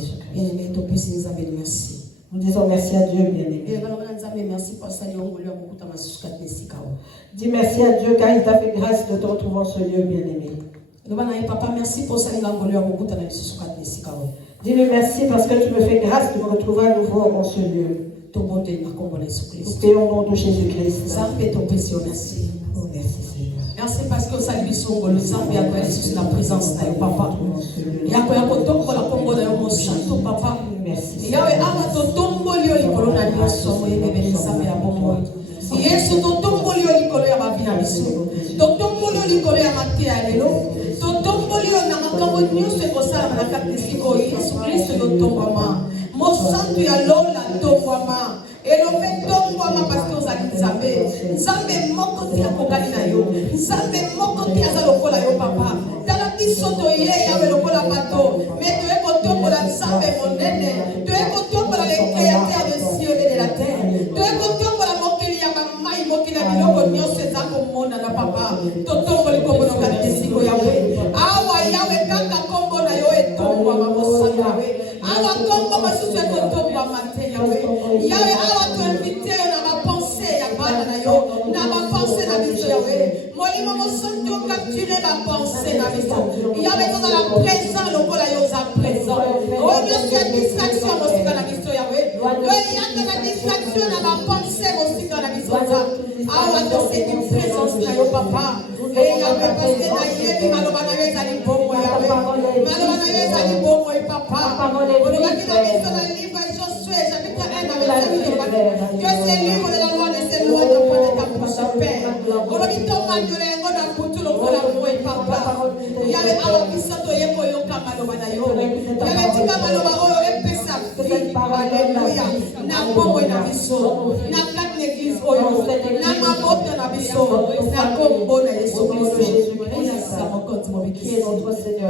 Jésus-Christ. Merci. Nous disons merci à Dieu, bien-aimé. Merci pour ça. Dis merci à Dieu car il t'a fait grâce de te retrouver en ce lieu, bien-aimé. Papa, merci pour ça. Dis-lui merci parce que tu me fais grâce de me retrouver à nouveau en ce lieu. Nous prions au nom de Jésus-Christ. Oh, merci Seigneur. Merci parce que ça lui sont le sang et après sur la présence de papa. Il y a quoi pour la combo de mon santo papa. Merci. Il y a un totombo lio ikolo na nyoso et bébé nzambe ya bomo. Yesu totombo lio ikolo ya bavina biso. Totombo lio ikolo ya matia lelo. Totombo lio na makambo nyoso e kosala na kati siko Yesu Kristo totombama. Mo santo ya lola tombama. Elombe tongwama parce que ozali nzambe nzambe moko te akokani na yo nzambe moko te aza lokola yo papa tala biso toye yawe lokola bato me toye kotombola nzambe monene toye kotombola le créateur de cieux et de la terre toye kotombola mokili ya bamai mokili ya biloko nyonso eza komonana papa totomboli kombo na kati esiko yawe awa yawe kaka kombo na yo etongwama mosaka yawe awa kombo masusu ekotombwama te yawe yawe awa tuinvite na bapensée ya bana na yo na bapensée na biso yawe molimo mosantu capture bapensée na biso yawe toza na présent lokola yo oza présent oyo nyonso ya distraction mosika na biso yawe oyo eyaka na distraction na bapensée mosika na biso aza awa toseki présence na yo papa yawe parce nayebi maloba na yo ezali bongo yawe maloba na yo ezali bongo papa olobaki na biso na livre Josué chapitre 1 dans verset 8 que c'est livre de la loi ne s'éloigne pas de ta prochain père olobi tomandela yango na butu lokola moi papa yawe awa biso toyeko yoka maloba na yo yawe tika maloba oyo epesa alleluya na bongo na biso na kati l'église oyo na mabota na biso na kombo na Yesu Kristo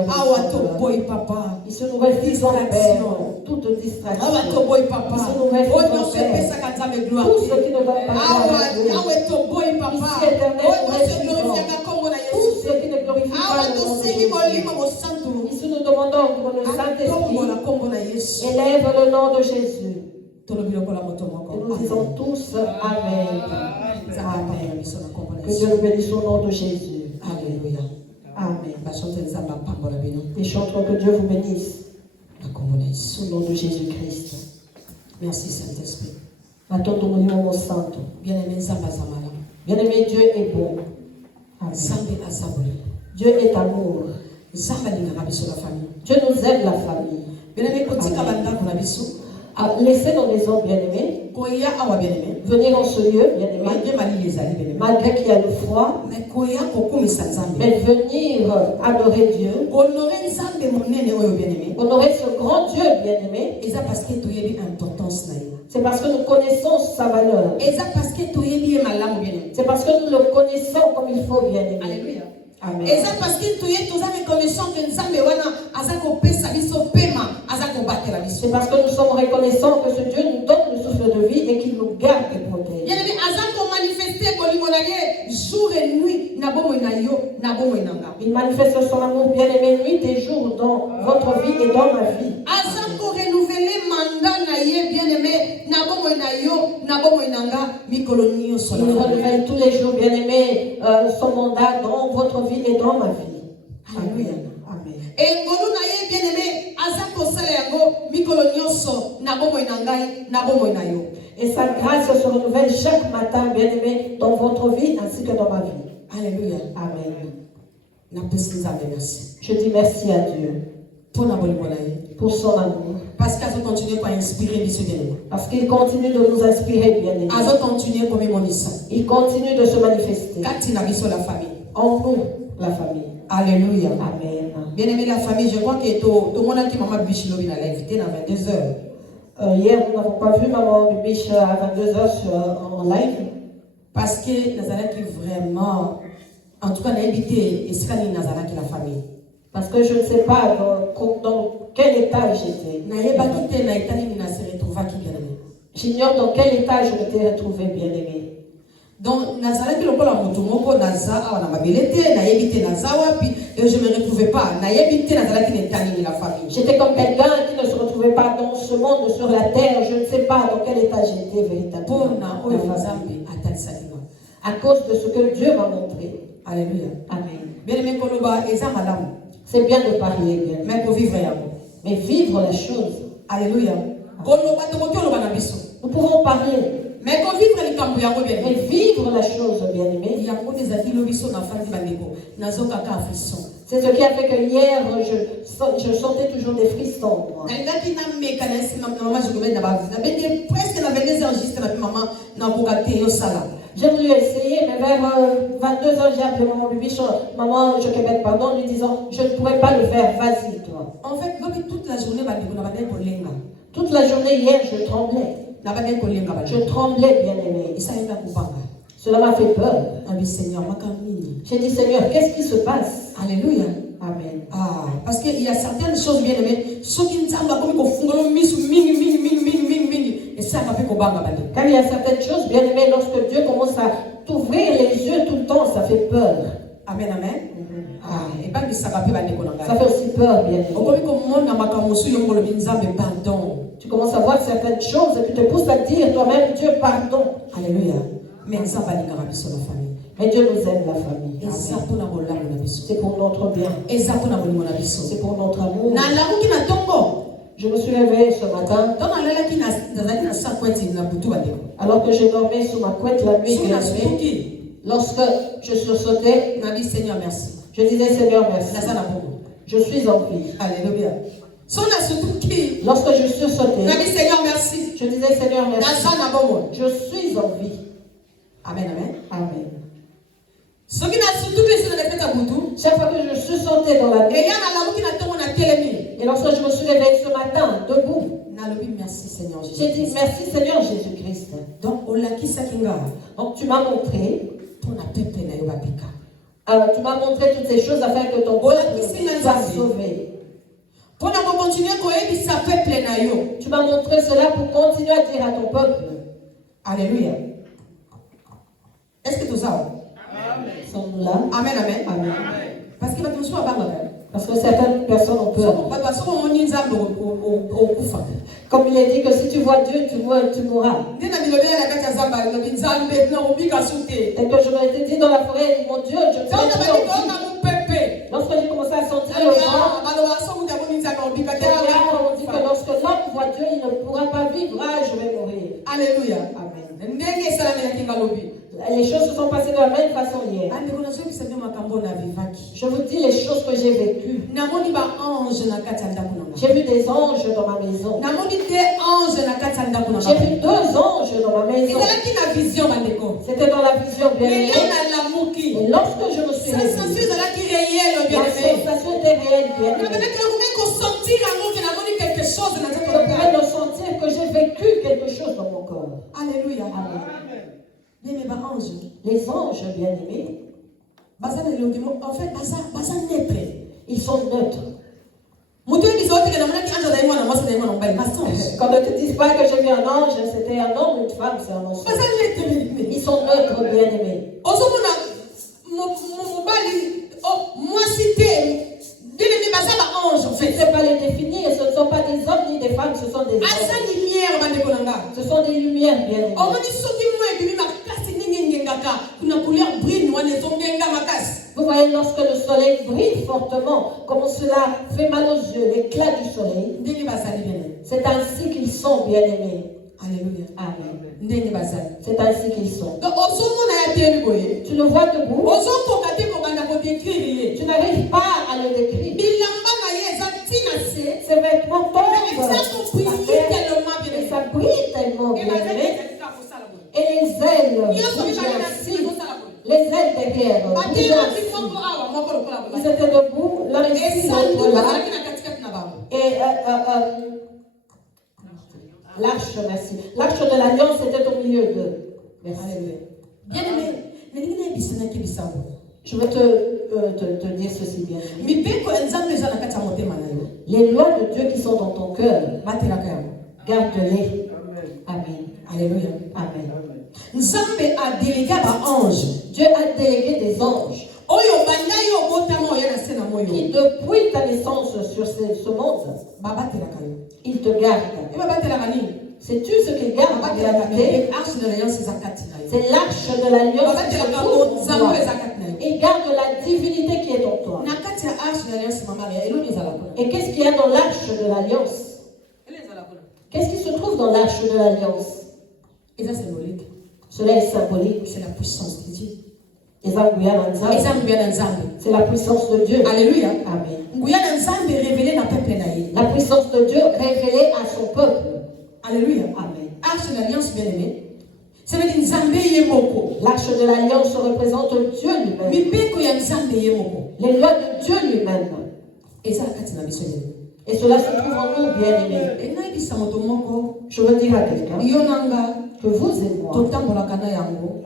awa toboyi papa Ici, nous refusons toute distraction. awa toboyi papa oyo sepesaka nzambe gloire Tout ce qui ne va pas awa toboyi papa oyo glorifiaka kombo na Yesu tout ce qui ne glorifie awa pas le nom de tosengi molimo mosantu Ici, nous demandons que le Saint-Esprit kombo na Yesu élève le nom de Jésus. tolobi lokola moto moko Et nous disons tous Amen. Amen. Que Dieu nous bénisse au nom de Jésus. Alléluia. Amen. Amen. Et chantons que Dieu vous bénisse. Au Au nom de Jésus-Christ. Merci Saint-Esprit. Attendons-nous santo. Bien-aimé Zambazamala. Bien-aimé, Dieu est bon. Amen. Dieu est amour. Dieu nous aime la famille. Bien-aimé, laissez nos maisons bien-aimés venir en ce lieu bien-aimé malgré qu'il y a le froid mais venir adorer Dieu honorer ce grand Dieu bien-aimé c'est parce que nous connaissons sa valeur c'est parce que nous le connaissons comme il faut bien-aimé. Alléluia. Amen. Et ça parce que nous avons reconnaissance que Nzambe wana azako pesa biso pema azako batela biso. C'est parce que nous sommes reconnaissants que ce Dieu nous donne le souffle de vie et qu'il nous garde et protège. Bien-aimé azako manifester bolingo na ye jour et nuit na bomo na yo na bomo nanga. Il manifeste son amour bien-aimé nuit et jour dans votre vie et dans ma vie. Azako renouveler mandat na ye bien-aimé na bomo na yo na bomo nanga mikolo nyonso. Il renouvelle tous les jours bien-aimé son mandat dans votre vie et dans ma vie. Alléluia. Amen. Et ngolu na ye bien-aimé azako sala yango mikolo nyonso na bomo na ngai na bomo na yo. Et sa grâce se renouvelle chaque matin bien-aimé dans votre vie ainsi que dans ma vie. Alléluia. Amen. Merci. Je dis merci à Dieu pour son amour. Parce qu'il continue à inspirer les bien-aimés. Parce qu'il continue de nous inspirer bien-aimés. Il continue de se manifester. En nous, la famille. Alléluia. Amen. Bien-aimé la famille, je crois que tout le monde a dit maman Bichilobi l'a invité à 22h. Hier, nous n'avons pas vu maman Biche à 22h en live. Parce que Nazareth est vraiment, en tout cas, l'a invité et c'est Nazareth la famille. Parce que je ne sais pas dans quel état j'étais. J'ignore dans quel état je m'étais retrouvée bien-aimée. Donc, Nazareth, je me retrouvais pas. J'étais comme quelqu'un qui ne se retrouvait ce monde, sur la terre, je ne sais pas dans quel état j'étais véritablement. À cause de ce que Dieu m'a montré. Alléluia. Amen. C'est bien de parler, bien. Mais vivre la chose. Alléluia. Nous pouvons parler. Mais vivre la chose, bien aimé. C'est ce qui a fait que hier, je sentais toujours des frissons. Moi. J'ai voulu essayer, mais vers 22h, j'ai appelé maman, je Québec, pardon, lui disant, je ne pourrais pas le faire, vas-y, toi. En fait, toute la journée, toute la journée hier, je tremblais. Je tremblais, bien aimé. Cela m'a fait peur. J'ai dit, Seigneur, qu'est-ce qui se passe? Alléluia. Amen. Ah, parce qu'il y a certaines choses, bien aimées, car il y a certaines choses, bien aimées, lorsque Dieu commence à t'ouvrir les yeux tout le temps, ça fait peur. Amen, amen. Ça fait aussi peur, bien aimé. Tu commences à voir certaines choses et tu te pousses à dire toi-même, Dieu, pardon. Alléluia. Mais Dieu nous aime, la famille. C'est pour notre bien. C'est pour notre amour. Je me suis réveillée ce matin. Alors que j'ai dormi sous ma couette la nuit. Lorsque je sursautais, je disais Seigneur merci. Je suis en vie. Alléluia. Lorsque je sursautais, Seigneur merci. Je disais Seigneur merci. Je suis en vie. Amen, amen. Amen. Chaque fois que je sursautais dans la nuit, et lorsque je me suis réveillée ce matin, debout, j'ai dit merci Seigneur Jésus-Christ. Donc tu m'as montré, tu m'as montré toutes ces choses afin que ton peuple soit sauvé. Tu m'as montré cela pour continuer à dire à ton peuple. Alléluia. Est-ce que tout ça? Sommes-nous là? Amen, amen. Amen. Parce que certaines personnes ont peur. Comme il est dit que si tu vois Dieu, tu mourras. Et que je me suis dit dans la forêt, mon Dieu, je te lorsque j'ai commencé à sentir le vent, on dit que lorsque l'homme voit Dieu, il ne pourra pas vivre, je vais mourir. Alléluia. Amen. Les choses se sont passées de la même façon hier. Je vous dis les choses que j'ai vécues. J'ai vu des anges dans ma maison. J'ai vu 2 anges dans ma maison. C'était dans la vision bien aimée. Et lorsque je me suis réveillée, la sensation était réelle bien aimée. Je pouvais me sentir que j'ai vécu quelque chose dans mon corps. Alléluia. Amen. Les anges, bien aimés, en fait, ils sont neutres. Quand ne te disent pas que j'ai vu un ange, c'était un homme ou une femme, c'est un mensonge. Ils sont neutres, bien aimés. Je ne sais pas les définir, ce ne sont pas des hommes ni des femmes, ce sont des hommes. Ce sont des lumières, bien aimées. Vous voyez, lorsque le soleil brille fortement, comme cela fait mal aux yeux, l'éclat du soleil, c'est ainsi qu'ils sont, bien aimés. Alléluia. Amen. C'est ainsi qu'ils sont. Tu le vois debout. Tu n'arrives pas à le décrire. Ses vêtements tombent. Et ça brille tellement, bien aimé. Et les ailes, les ailes derrière, ils étaient debout, leur ici, l'autre là. Et l'arche, merci. L'arche de l'alliance était au milieu d'eux. Merci. Bien aimé, je veux te dire ceci bien. Les lois de Dieu qui sont dans ton cœur, garde-les. Amen. Alléluia. Amen. Nzambe a délégué à ange. Dieu a délégué des anges qui depuis ta naissance sur ce monde, Baba ils te gardent. Sais-tu ce qu'il garde en réalité? C'est l'arche de l'alliance qui se trouve en toi. Il garde la divinité qui est en toi. Et qu'est-ce qu'il y a dans l'arche de l'alliance? Qu'est-ce qui se trouve dans l'arche de l'alliance? Cela est symbolique. C'est la puissance de Dieu. C'est la puissance de Dieu. Alléluia. Amen. La puissance de Dieu révélée à son peuple. Alléluia. Amen. Arche de l'alliance bien-aimée. Ça veut dire Nzambe yemoko. L'arche de l'alliance représente Dieu lui-même. Les lois de Dieu lui-même. Et ça la et cela se trouve en nous, bien-aimés. Je veux dire à quelqu'un que vous et moi,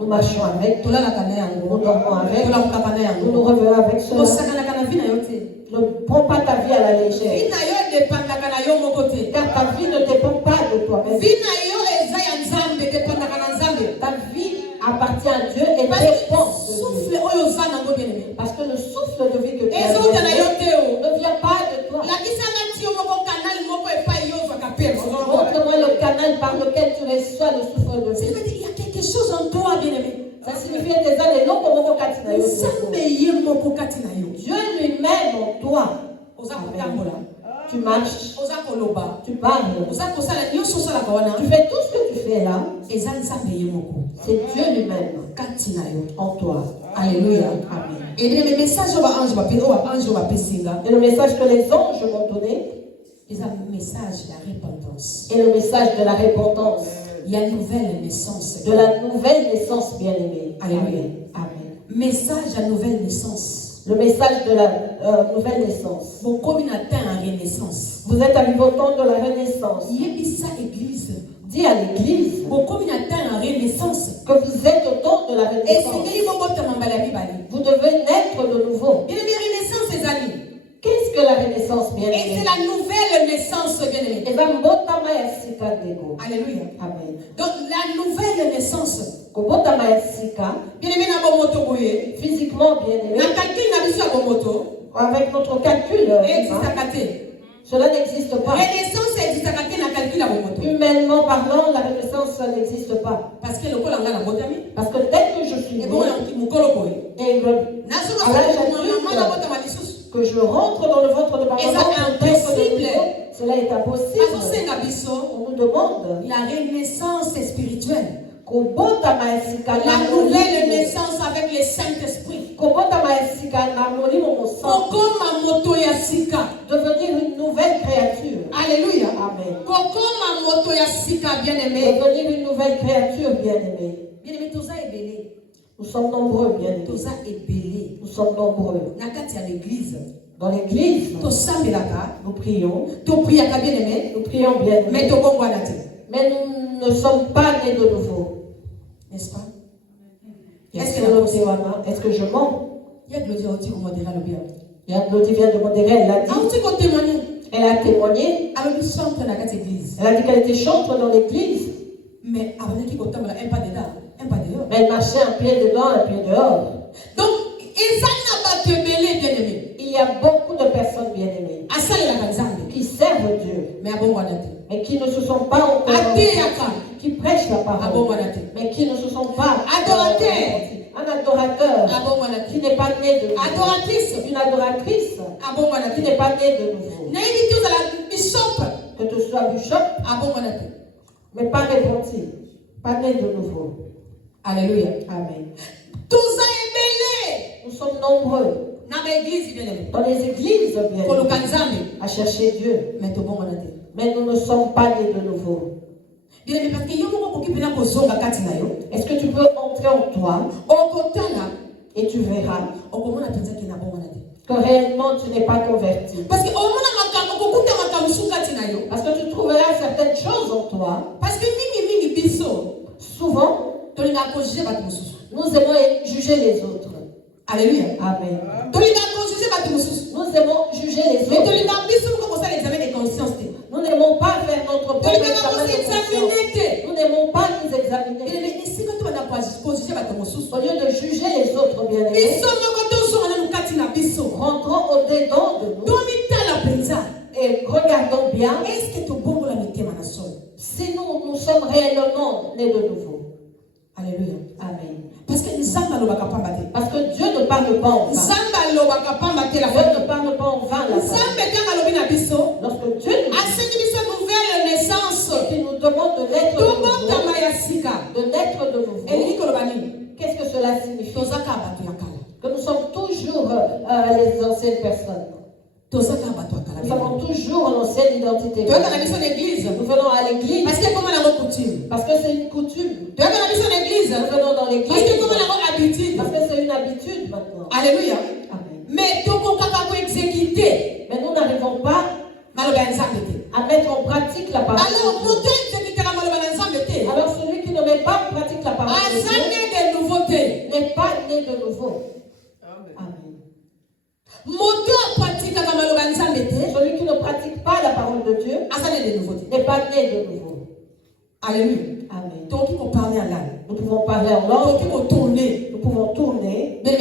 nous marchons avec, nous dormons avec, nous nous revenons avec cela. Ne prends pas ta vie à la légère. Car ta vie ne dépend pas de toi-même. Ta vie appartient à Dieu et dépend de Dieu. Parce que le souffle de vie que tu as ne vient pas de toi. Montre-moi le canal par lequel tu reçois le souffle de vie. Il y a quelque chose en toi, bien-aimé. Ça signifie des années longues comme Dieu lui-même en toi. Tu marches, tu parles, tu fais tout ce que tu fais là. C'est Dieu lui-même en toi. Alléluia. Amen. Et le message que les anges m'ont donné, c'est un message de la repentance. Et le message de la repentance. Il y a une nouvelle naissance. De la nouvelle naissance, bien-aimée. Alléluia. Amen. Message à nouvelle naissance. Le message de la nouvelle naissance. Bon, comme il atteint la renaissance. Vous êtes arrivé au temps de la renaissance. Il y a ça église. Dis à l'église. Bon, comme il atteint la renaissance. Que vous êtes au temps de la renaissance. Vous devez naître de nouveau. Il y a une renaissance, les amis. Qu'est-ce que la renaissance, bien-aimé? Et c'est la nouvelle naissance, bien-aimé. Alléluia. Amen. Donc la nouvelle naissance. Bien-aimé, physiquement, bien-aimé. Avec notre calcul. Cela n'existe pas. Humainement parlant, la renaissance n'existe pas. Parce que dès que je suis né, et à l'âge adulte, que je rentre dans le ventre de ma maman, cela est impossible. On nous demande la renaissance spirituelle. La nouvelle naissance avec le Saint-Esprit. Devenir une nouvelle créature. Alléluia. Amen. Bien-aimé. Devenir une nouvelle créature, bien-aimé. Bien-aimé, nous sommes nombreux, bien-aimés. Nous sommes nombreux. Dans l'église, nous prions. Nous prions bien. Mais nous ne sommes pas nés de nouveau. N'est-ce pas? Est-ce que je mens? Il y a Glodie vient de modérer, elle l'a dit. Elle a témoigné. Elle a dit qu'elle était chantre dans l'église. Mais elle marchait un pied dedans, un pied dehors. Donc, il y a beaucoup de personnes bien-aimées qui servent Dieu, mais qui ne se sont pas encore, qui prêchent la parole, mais qui ne se sont pas un adorateur qui n'est pas né de nouveau, une adoratrice qui n'est pas née de nouveau, que tu sois bishop, mais pas repenti, pas né de nouveau. Alléluia. Amen. Tout ça est mêlé. Nous sommes nombreux dans les églises à chercher Dieu, mais nous ne sommes pas nés de nouveau. Est-ce que tu peux entrer en toi et tu verras que réellement tu n'es pas converti? Parce que tu trouveras certaines choses en toi. Souvent, nous aimons juger les autres. Alléluia. Amen. Nous aimons juger les autres. Nous n'aimons pas faire notre propre examen de conscience. Nous n'aimons pas nous examiner. Au lieu de juger les autres, bien-aimés, rentrons au dedans de nous et regardons bien. sommes réellement nés de nouveau. Alléluia. Amen. Parce que Dieu ne parle pas en vain. Dieu ne parle pas en vain. Lorsque Dieu nous demande de naître de nouveau, qu'est-ce que cela signifie? Que nous sommes toujours les anciennes personnes. Nous avons toujours l'ancienne identité. Nous venons à l'église parce que c'est une coutume. Nous venons dans l'église parce que c'est une habitude maintenant. Alléluia. Amen. Mais nous n'arrivons pas à mettre en pratique la parole. Alors celui qui ne met pas en pratique la parole de Dieu n'est pas né de nouveau. Amen. Celui qui ne pratique pas la parole de Dieu n'est pas né de nouveau. Alléluia. Amen. Donc il faut parler en langue. Nous pouvons parler en langue. Nous pouvons tourner. Mais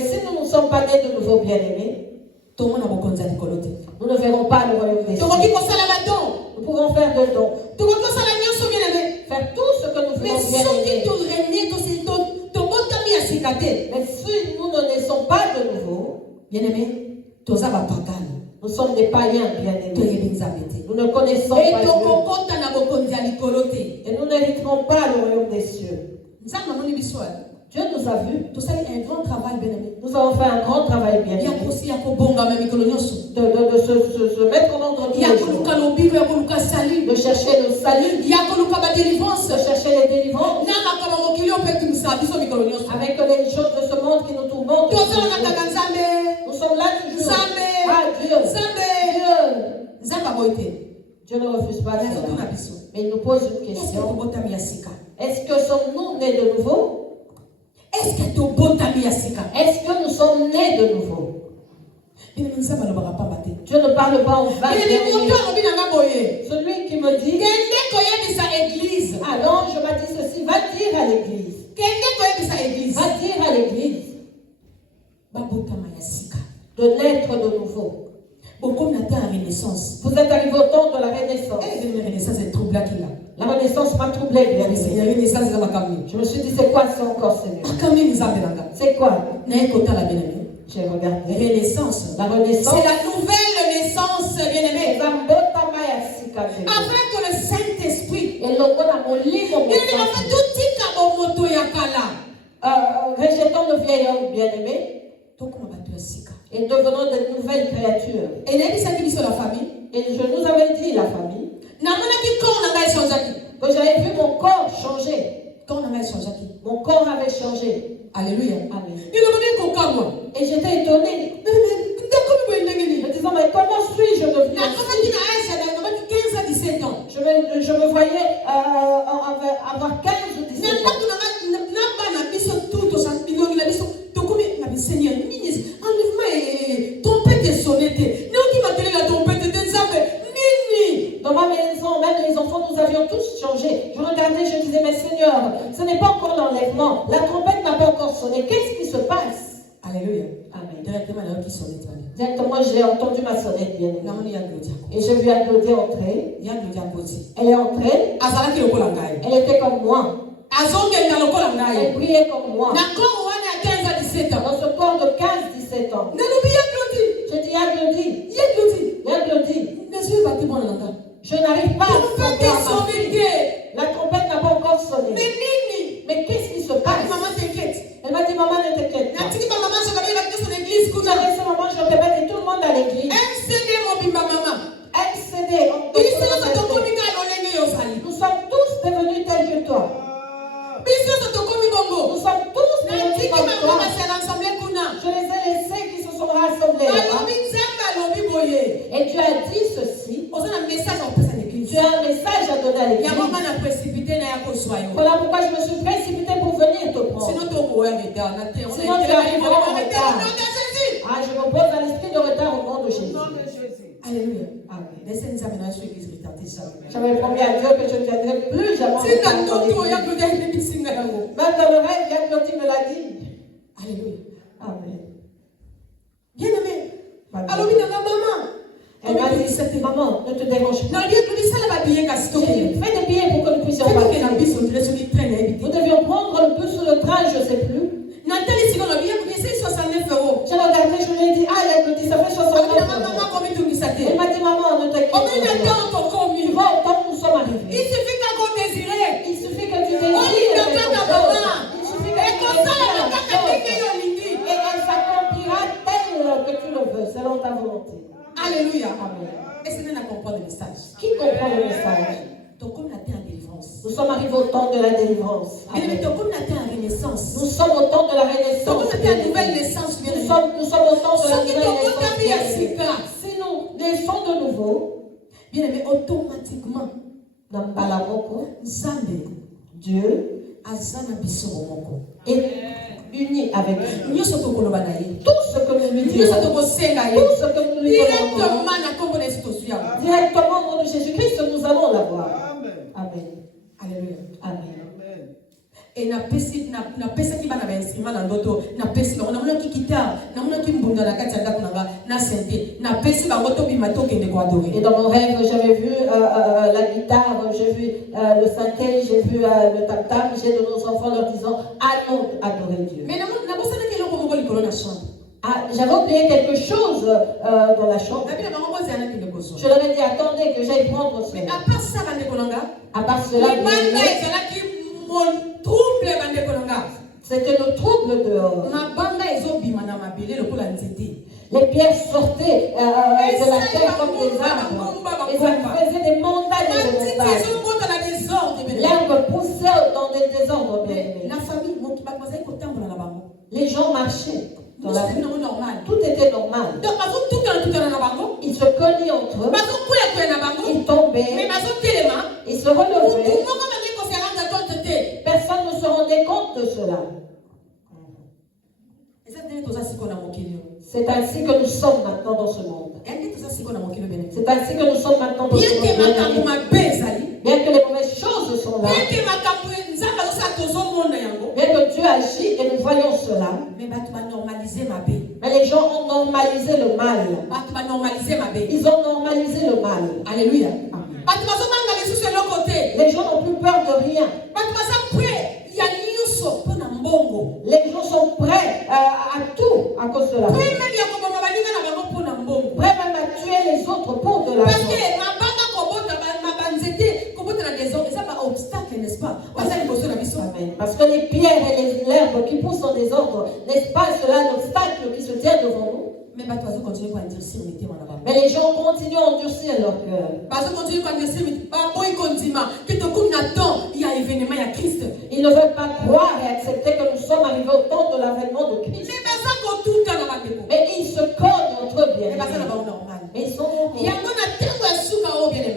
si nous ne sommes pas nés de nouveau bien-aimés, nous ne verrons pas le royaume des cieux. Nous pouvons faire de dons. Faire tout ce que nous voulons bien-aimés. Mais si nous ne naissons pas de nouveau, bien-aimés, nous sommes des païens bien-aimés. Nous ne connaissons pas Dieu. Et nous n'hériterons pas le royaume des cieux. Dieu nous a vus. Un grand travail, bien-aimé. Nous avons fait un grand travail bien. De se mettre en ordre tous les jours. De chercher le salut. De chercher les délivrances. Avec les choses de ce monde qui nous tourmentent. Nous sommes là toujours. Ah, Dieu. Dieu ne refuse pas cela. Mais il nous pose une question. Est-ce que sommes-nous nés de nouveau? Est-ce que nous sommes nés de nouveau? Dieu ne parle pas en vain. Celui qui me dit, alors je m'a dit ceci, va dire à l'église. Va dire à l'église de naître de nouveau. Vous êtes arrivé au temps de la Renaissance. La Renaissance m'a troublé. Je me suis dit, c'est quoi ça encore, Seigneur? C'est quoi? J'ai regardé. Renaissance. La Renaissance. C'est la nouvelle naissance, bien-aimé. Afin que le Saint-Esprit rejetons le vieil homme bien-aimé et devenons de nouvelles créatures. Et la famille. Et je nous avais dit, la famille, que j'avais vu mon corps changer. Mon corps avait changé. Alléluia. Amen. Et j'étais étonnée. Me disant, mais comment suis-je devenu? Je me voyais avoir 15 ou 17 ans. Seigneur, enlève-moi trompette et sonnette. Dans ma maison, même les enfants, nous avions tous changé. Je regardais, je disais, mais Seigneur, ce n'est pas encore l'enlèvement. La trompette n'a pas encore sonné. Qu'est-ce qui se passe? Alléluia. Amen. Directement, j'ai entendu ma sonnette bien. Et j'ai vu Anne-Claudie entrer. Elle est entrée. Elle était comme moi. Elle priait comme moi. Dans ce corps de 15-17 ans. J'ai dit, Anne-Claudie. Je n'arrive pas à sonner. La trompette n'a pas encore sonné. Mais qu'est-ce qui se passe? Elle m'a dit, maman, ne t'inquiète pas. J'ai laissé maman, je vais mettre tout le monde à l'église. Un CD. Nous sommes tous devenus tels que toi. Nous sommes tous devenus comme toi. Je les ai laissés qui se sont rassemblés. Et tu as dit ceci. Tu as un message à donner à l'église. Voilà pourquoi je me suis précipitée pour venir te prendre. Sinon tu arriveras en retard. Ah, je me pose à l'esprit de retard au nom de Jésus. Alléluia. Amen. J'avais promis à Dieu que je ne viendrai plus jamais. Même dans le rêve, Yann-Claudie me l'a dit. Alléluia. Amen. Bien-aimé. Elle m'a dit, maman, ne te dérange pas. Fais des billets pour que nous puissions partir. Nous devions prendre le bus ou le train, je ne sais plus. J'ai regardé, je lui ai dit, ah, elle me dit, ça fait 69 euros. Elle m'a dit, maman, ne t'inquiète pas. Tu vois, au temps que nous sommes arrivés. Il suffit que tu désires. Il suffit que tu désires. Et elle s'accomplira tel que tu le veux, selon ta volonté. Alléluia. Amen. Et c'est là qu'on comprend le message. Qui comprend le message? Donc, on a été en délivrance. Nous sommes arrivés au temps de la délivrance. Mais donc, on a été en renaissance. Nous sommes au temps de la renaissance. Donc, on a été en nouvelle naissance. Nous sommes au temps de la nouvelle naissance. Si nous naissons de nouveau, bien aimé, automatiquement, Dieu est uni avec nous. Tout ce que nous lui disons, tout ce que nous lui demandons, directement au nom de Jésus-Christ, nous allons l'avoir. Amen. Alléluia. Amen. Et na pesi qui va na instrument na ndoto na pesi ba na mona ki guitare na mona ki mbunda na kati ya ndako na synthé na pesi ba ngoto bimato kende ko adorer. Et dans mon rêve, j'avais vu la guitare, j'ai vu le synthé, j'ai vu le tam-tam, j'ai de nos enfants leur disant allons adorer Dieu. Mais na bossa na kelo ko mo likolo na chambre. Ah, j'avais oublié quelque chose dans la chambre. Je leur ai dit attendez que j'aille prendre cela. Mais à part ça, à part cela, c'était le trouble dehors. Les pierres sortaient de la terre comme des arbres. Et ça faisait des montagnes de montagnes. L'herbe poussait dans des désordres. La famille, les gens marchaient. Tout était normal. Ils se cognaient entre eux. Ils tombaient. Ils se relevaient. Personne ne se rendait compte de cela. C'est ainsi que nous sommes maintenant dans ce monde. C'est ainsi que nous sommes maintenant dans ce monde. Bien que les mauvaises choses sont là. Bien que Dieu agit et nous voyons cela. Mais les gens ont normalisé le mal. Ils ont normalisé le mal. Alléluia. Les gens n'ont plus peur de rien. Les gens sont prêts à tout à cause de la vie. Prêts même à tuer les autres pour de l'argent. Parce que les pierres et l'herbe qui poussent en désordre, n'est-ce pas cela l'obstacle qui se tient devant nous? Mais les gens continuent à endurcir leur cœur. Ils ne veulent pas croire et accepter que nous sommes arrivés au temps de l'avènement de Christ. Mais ils se cognent entre eux bien. Mais ils sont normaux.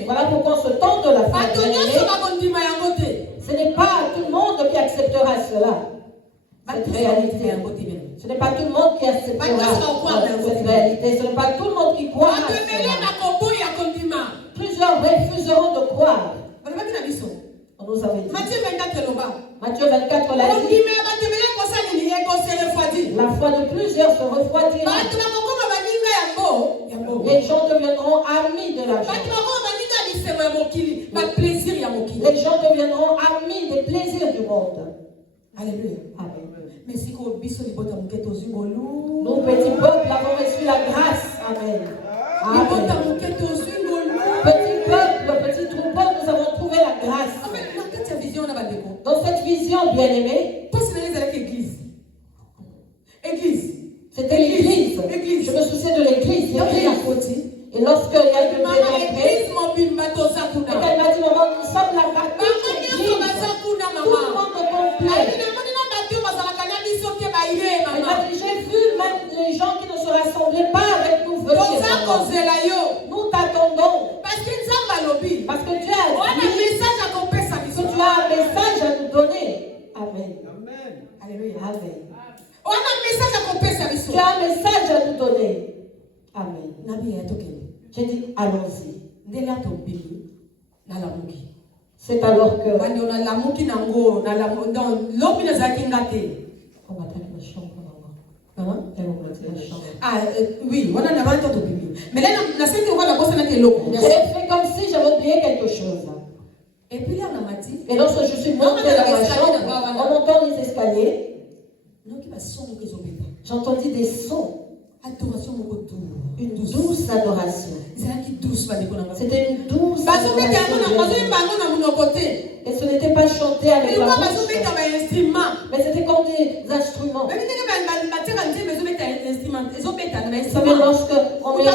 Voilà pourquoi ce temps de la fin, ce n'est pas tout le monde qui acceptera cela. Cette réalité. Ce n'est pas tout le monde qui acceptera cette réalité. Ce n'est pas tout le monde qui croira à cela. Plusieurs refuseront de croire. On nous avait dit. Matthieu 24 l'a dit. La foi de plusieurs se refroidira. Les gens deviendront amis de l'argent. Les gens deviendront amis des plaisirs du monde. Alléluia. Amen. Mais si nous petits peuples avons reçu la grâce. Amen. Amen. Petit peuple, petit troupeau, nous avons trouvé la grâce. Dans cette vision, bien aimée, c'était l'église. Je me souciais de l'église. Et lorsqu'il y a eu le développement, et qu'elle m'a dit, maman, nous sommes la bâtisse de l'église. Tout le monde est complet. Elle m'a dit, j'ai vu même les gens qui ne se rassemblaient pas avec nous venir. Nous t'attendons. Parce que Dieu a dit que tu as un message à nous donner. Amen. Alléluia. Amen. Tu as un message à nous donner. Amen. J'ai dit, allons-y. C'est alors que... On va attaquer la chambre. Ah oui, on a mais là, j'ai fait comme si j'avais oublié quelque chose. Et puis là, on a mati. Et lorsque je suis montée dans ma chambre, en montant les escaliers, j'entendis des sons. Une douce adoration. C'était une douce adoration. Et ce n'était pas chanté avec la bouche, mais c'était comme des instruments. Vous savez, lorsque on met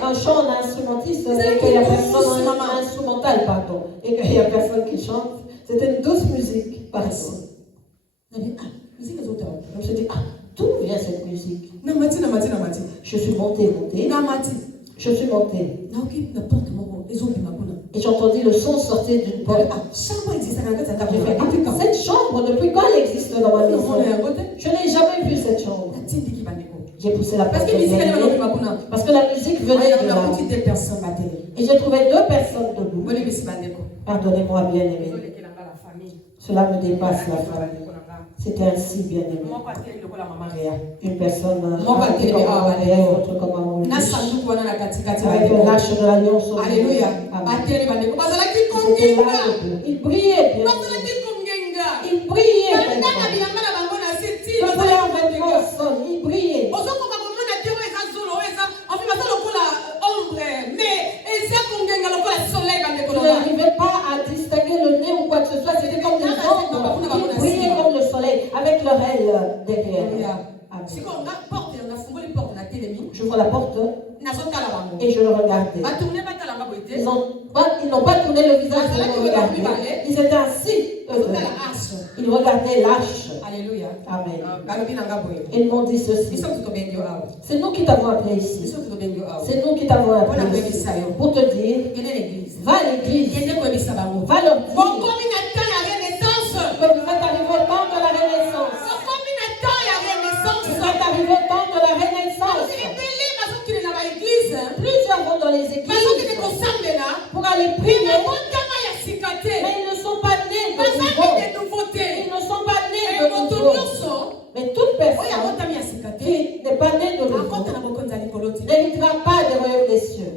un chant en instrumentiste, et qu'il y a personne en instrumental, pardon, et qu'il n'y a personne qui chante, c'était une douce musique, par exemple. Je me suis dit, d'où vient cette musique? Je suis montée. Je suis montée. Et j'entendis le son sortir d'une porte. Cette chambre, depuis quand elle existe dans ma maison? Je n'ai jamais vu cette chambre. J'ai poussé la porte. Parce que la musique venait de là. Et j'ai trouvé 2 personnes debout. Pardonnez-moi, bien-aimé. Cela me dépasse la famille. C'était ainsi, bien-aimé. Une personne l'autre comme maman. Avec le lâche de la lion sur Alléluia. Il priait bien. Il priait. Il priait. Je n'arrivais pas à distinguer le nez ou quoi que ce soit. C'était comme des ombres. Ils brillaient comme le soleil avec leur aile derrière. J'ouvre la porte et je le regardais. Ils n'ont pas tourné le visage pour me regarder. Ils étaient assis. Ils regardaient lâche. Alléluia. Amen. Ils m'ont dit ceci. C'est nous qui t'avons appelé ici. C'est nous qui t'avons appelé ici. Pour te dire, va à l'église. Va leur dire que vous êtes arrivé au temps de la Renaissance. Vous êtes arrivé au temps de la Renaissance. Plusieurs vont dans les églises pour aller prier, mais ils ne sont pas nés de nouveau. Ils ne sont pas nés de nouveau. Mais toute personne qui n'est pas née de nouveau n'héritera pas des royaumes des cieux.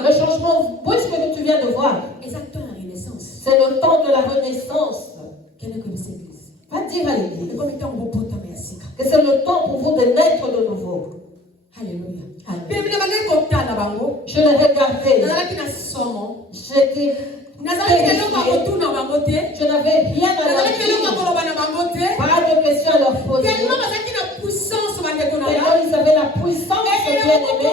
Le changement brusque que tu viens de voir, c'est le temps de la Renaissance. Va dire à l'église que c'est le temps pour vous de naître de nouveau. Alléluia. Je les regardais. J'étais je n'avais rien à leur dire. Pas de questions à leur poser. Tellement ils avaient la puissance de bien-aimé.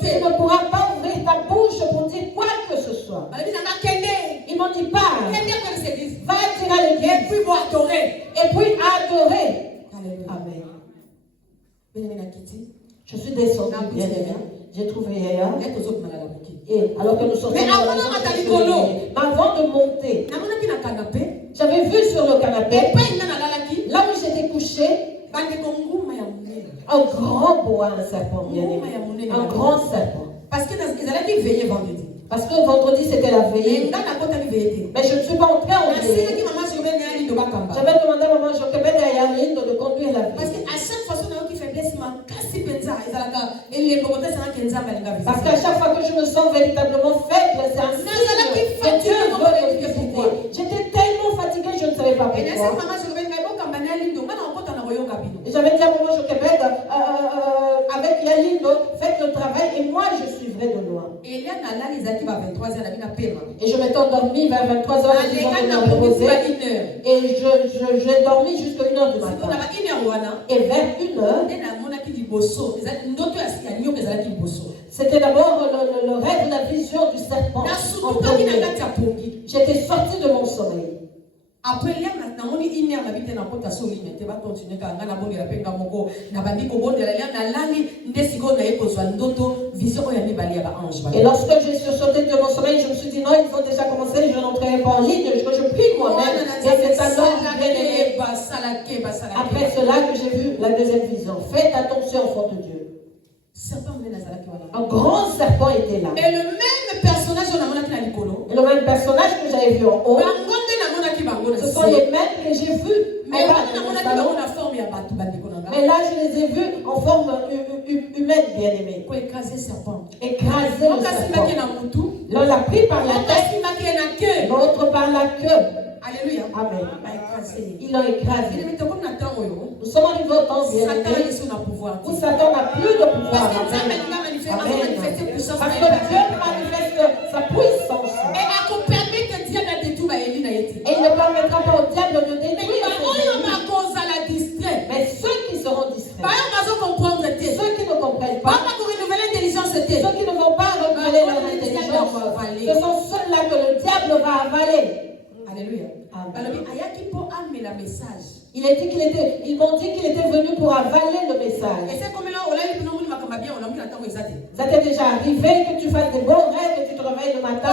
Tu ne pourras pas ouvrir ta bouche pour dire quoi que ce soit. Ils m'ont dit pas. Va dire à l'église. Et puis adorer. Amen. Je suis descendue, bien-aimé. J'ai trouvé ailleurs. Et alors que nous sommes mais avant de monter, j'avais vu sur le canapé, là où j'étais couché, un grand bois, un serpent, bien-aimé. Un grand serpent. Parce que vendredi c'était la veillée. Mais je ne suis pas entrée en veillée. J'avais demandé à maman Jochebed et à Lindo de conduire la veillée. Parce qu'à chaque fois que je me sens véritablement faible, c'est un signe que Dieu veut me visiter. J'étais tellement fatiguée, je ne savais pas pourquoi. Et j'avais dit à maman Jochebed, avec Yalindo, faites le travail et moi je suivrai de loin. Et je m'étais endormie vers 23h. Et j'ai dormi jusqu'à 1h du matin. Et vers 1h, c'était d'abord le rêve, la vision du serpent. J'étais sortie de mon sommeil. Après hier maintenant on est iné na bité na kota so limé te ba continuer ka ngana bonde la penga moko na bandi ko bonde la na lali ndesiko na eko zwa ndoto vision ya mibali ya ba ange. Et lorsque je suis sortie de mon sommeil, je me suis dit non, il faut déjà commencer, je n'entrerai pas en ligne, je prie moi-même. Et c'est alors bien-aimé. Après cela que j'ai vu la deuxième vision. Faites attention, enfants de Dieu. Un grand serpent était là. Et le même personnage que j'avais vu en haut, ce sont les mêmes que j'ai vus. Mais là, je les ai vus en forme humaine bien-aimée. Pour écraser le serpent. Écraser le serpent. L'un l'a pris par la tête, l'autre par la queue. Alléluia. Amen. Il l'a écrasé. Nous sommes arrivés au temps bien-aimé où Satan n'a plus de pouvoir. Amen. Parce que Dieu manifeste sa puissance. Et il ne permettra pas au diable de détruire. Mais ceux qui seront distraits, ceux qui ne comprennent pas, ceux qui ne vont pas renouveler leur intelligence, ce sont ceux-là que le diable va avaler. Alléluia. Ils m'ont dit qu'il était venu pour avaler le message. Ça t'est déjà arrivé que tu fasses des bons rêves et tu te réveilles le matin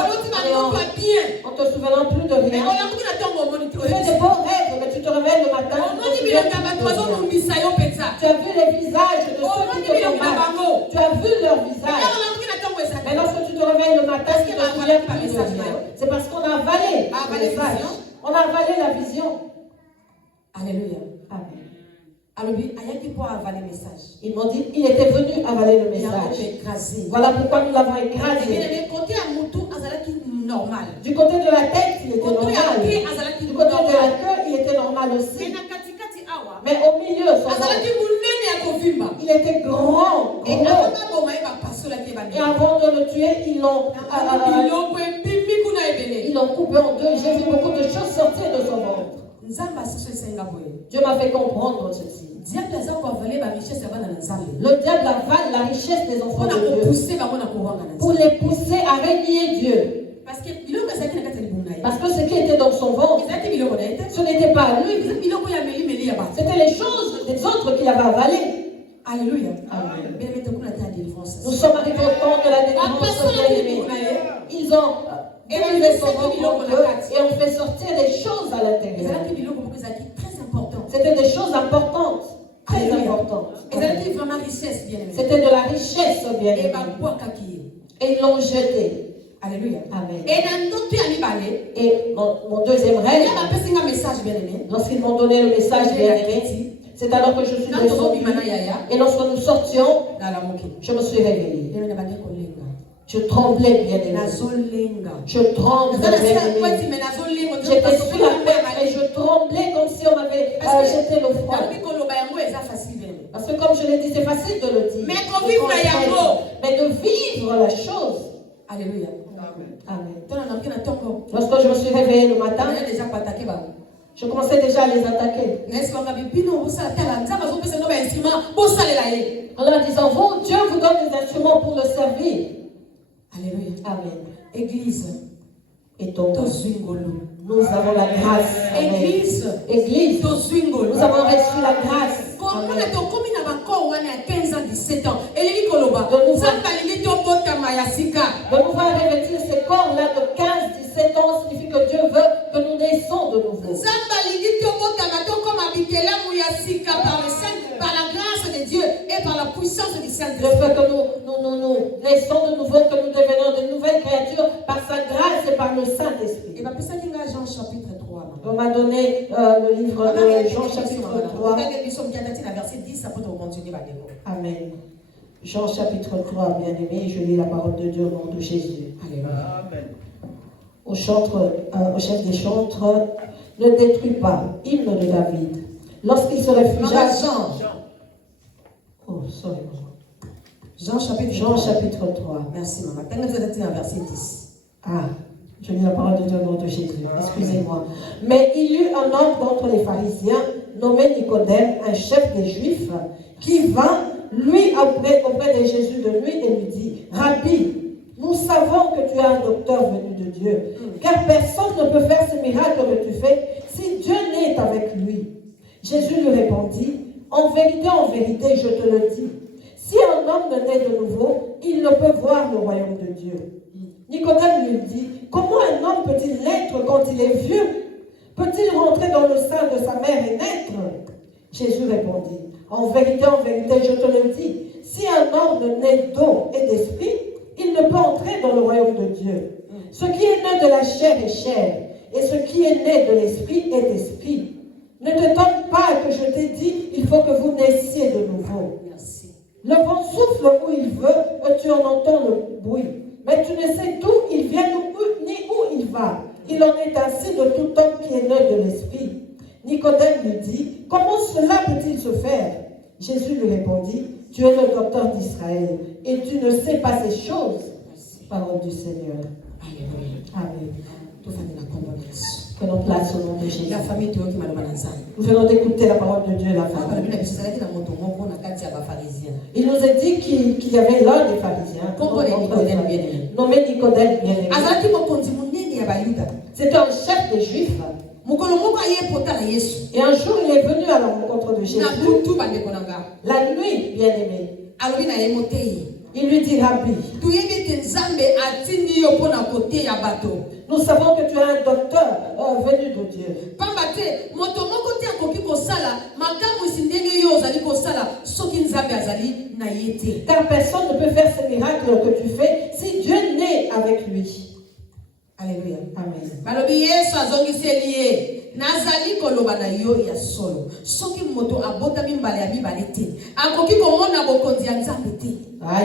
en te souvenant plus de rien. Tu fais des bons rêves mais tu te réveilles le matin. Tu as vu les visages de ceux qui te font mal. Tu as vu leur visage. Mais lorsque tu te réveilles le matin, tu te souviens plus de rien. C'est parce qu'on a avalé le message. On a avalé la vision. Alléluia. Amen. Ils m'ont dit qu'il était venu avaler le message. Voilà pourquoi nous l'avons écrasé. Du côté de la tête, il était normal. Du côté de la queue, il était normal aussi. Mais au milieu, il était grand. Et avant de le tuer, ils l'ont coupé en deux. J'ai vu beaucoup de choses sortir de son ventre. Dieu m'a fait comprendre ceci. Le diable avale la richesse des enfants de Dieu pour les pousser à régner Dieu. Parce que ce qui était dans son ventre, ce n'était pas lui. C'était les choses des autres qu'il avait avalées. Alléluia. Amen. Nous sommes arrivés au temps de la délivrance. Ils ont élevé son ventre et ont fait sortir des choses à l'intérieur. C'était des choses importantes. Très importantes. C'était de la richesse, bien aimé. Et ils l'ont jeté. Alléluia. Amen. Et mon deuxième rêve, lorsqu'ils m'ont donné le message bien aimé, c'est alors que je suis descendue. Et lorsque nous sortions, je me suis réveillée. Je tremblais, bien aimé. Je tremblais, bien aimé. J'étais sur la tête et je tremblais comme si on m'avait jeté le froid. Parce que comme je l'ai dit, c'est facile de le dire. Mais de vivre la chose. Alléluia. Amen. Lorsque je me suis réveillée le matin, je commençais déjà à les attaquer. En leur disant, vous, Dieu vous donne des instruments pour le servir. Alléluia. Amen. Église. Et donc, nous avons la grâce. Église. Église. Nous avons reçu la grâce. Amen. De nous voir revêtir ces corps-là de 15, 17 ans signifie que Dieu veut que nous naissons de nouveau. Par la grâce de Dieu et par la puissance du Saint-Esprit. Le fait que nous naissons de nouveau, que nous devenons de nouvelles créatures par sa grâce et par le Saint-Esprit. Et Jean chapitre 3. On m'a donné le livre de Jean chapitre 3. Amen. Jean chapitre 3, bien aimé, je lis la parole de Dieu au nom de Jésus. Alléluia. Amen. Au chef des chantres, ne détruis pas, hymne de David. Lorsqu'il se réfugia. Jean chapitre 3. Merci, maman. Verset 10. Ah, je lis la parole de Dieu au nom de Jésus. Excusez-moi. Mais il y eut un homme d'entre les pharisiens, nommé Nicodème, un chef des Juifs, qui vint, lui, auprès de Jésus de nuit et lui dit, Rabbi, nous savons que tu es un docteur venu de Dieu, car personne ne peut faire ce miracle que tu fais si Dieu n'est avec lui. Jésus lui répondit, en vérité, je te le dis, si un homme ne naît de nouveau, il ne peut voir le royaume de Dieu. Nicodème lui dit, comment un homme peut-il naître quand il est vieux? Peut-il rentrer dans le sein de sa mère et naître? Jésus répondit, en vérité, je te le dis, si un homme ne naît d'eau et d'esprit, il ne peut entrer dans le royaume de Dieu. Ce qui est né de la chair est chair, et ce qui est né de l'esprit est esprit. Ne te donne pas que je t'ai dit, il faut que vous naissiez de nouveau. Merci. Le vent souffle où il veut et tu en entends le bruit. Mais tu ne sais d'où il vient ni où il va. Il en est ainsi de tout homme qui est né de l'esprit. Nicodème lui dit, comment cela peut-il se faire? Jésus lui répondit, tu es le docteur d'Israël et tu ne sais pas ces choses. Parole du Seigneur. Alléluia. Amen. Que l'on place au nom de Jésus. La famille qui nous venons d'écouter la parole de Dieu, la famille. Il nous a dit qu'il y avait l'un des pharisiens, nommé Nicodème bien-aimé. C'était un chef des Juifs. Et un jour, il est venu à la rencontre de Jésus. La nuit, bien-aimé. Il lui dit, Rabbi, nous savons que tu es un docteur venu de Dieu. Car personne ne peut faire ces miracles que tu fais si Dieu n'est avec lui. Alléluia. Amen.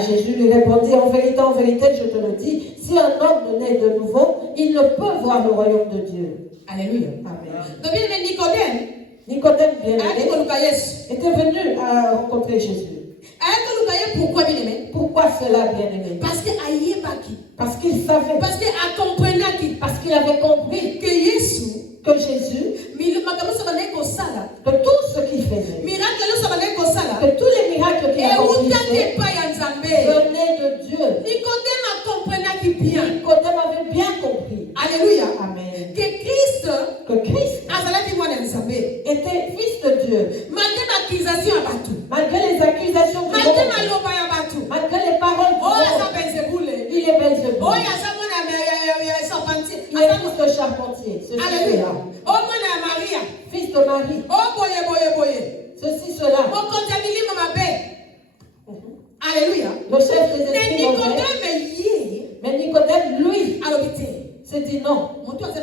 Jésus lui répondit, en vérité, je te le dis, si un homme ne naît de nouveau, il ne peut voir le royaume de Dieu. Alléluia. Amen. Nicodème était venu à rencontrer Jésus. Pourquoi cela, bien-aimé? Parce qu'il savait. Parce qu'il avait compris que Jésus, que tout ce qu'il faisait, que tous les miracles qu'il accomplissait venaient de Dieu. Nicodème avait bien compris. Alléluia. Amen. Que Christ était fils de Dieu. Malgré les accusations du monde, malgré les paroles du monde, il est Belzébuth. Il est fils de charpentier. Alléluia. Fils de Marie. Ceci, cela. Alléluia. Le chef des esprits mauvais. Mais Nicodème, lui, s'est dit non. Quelqu'un qui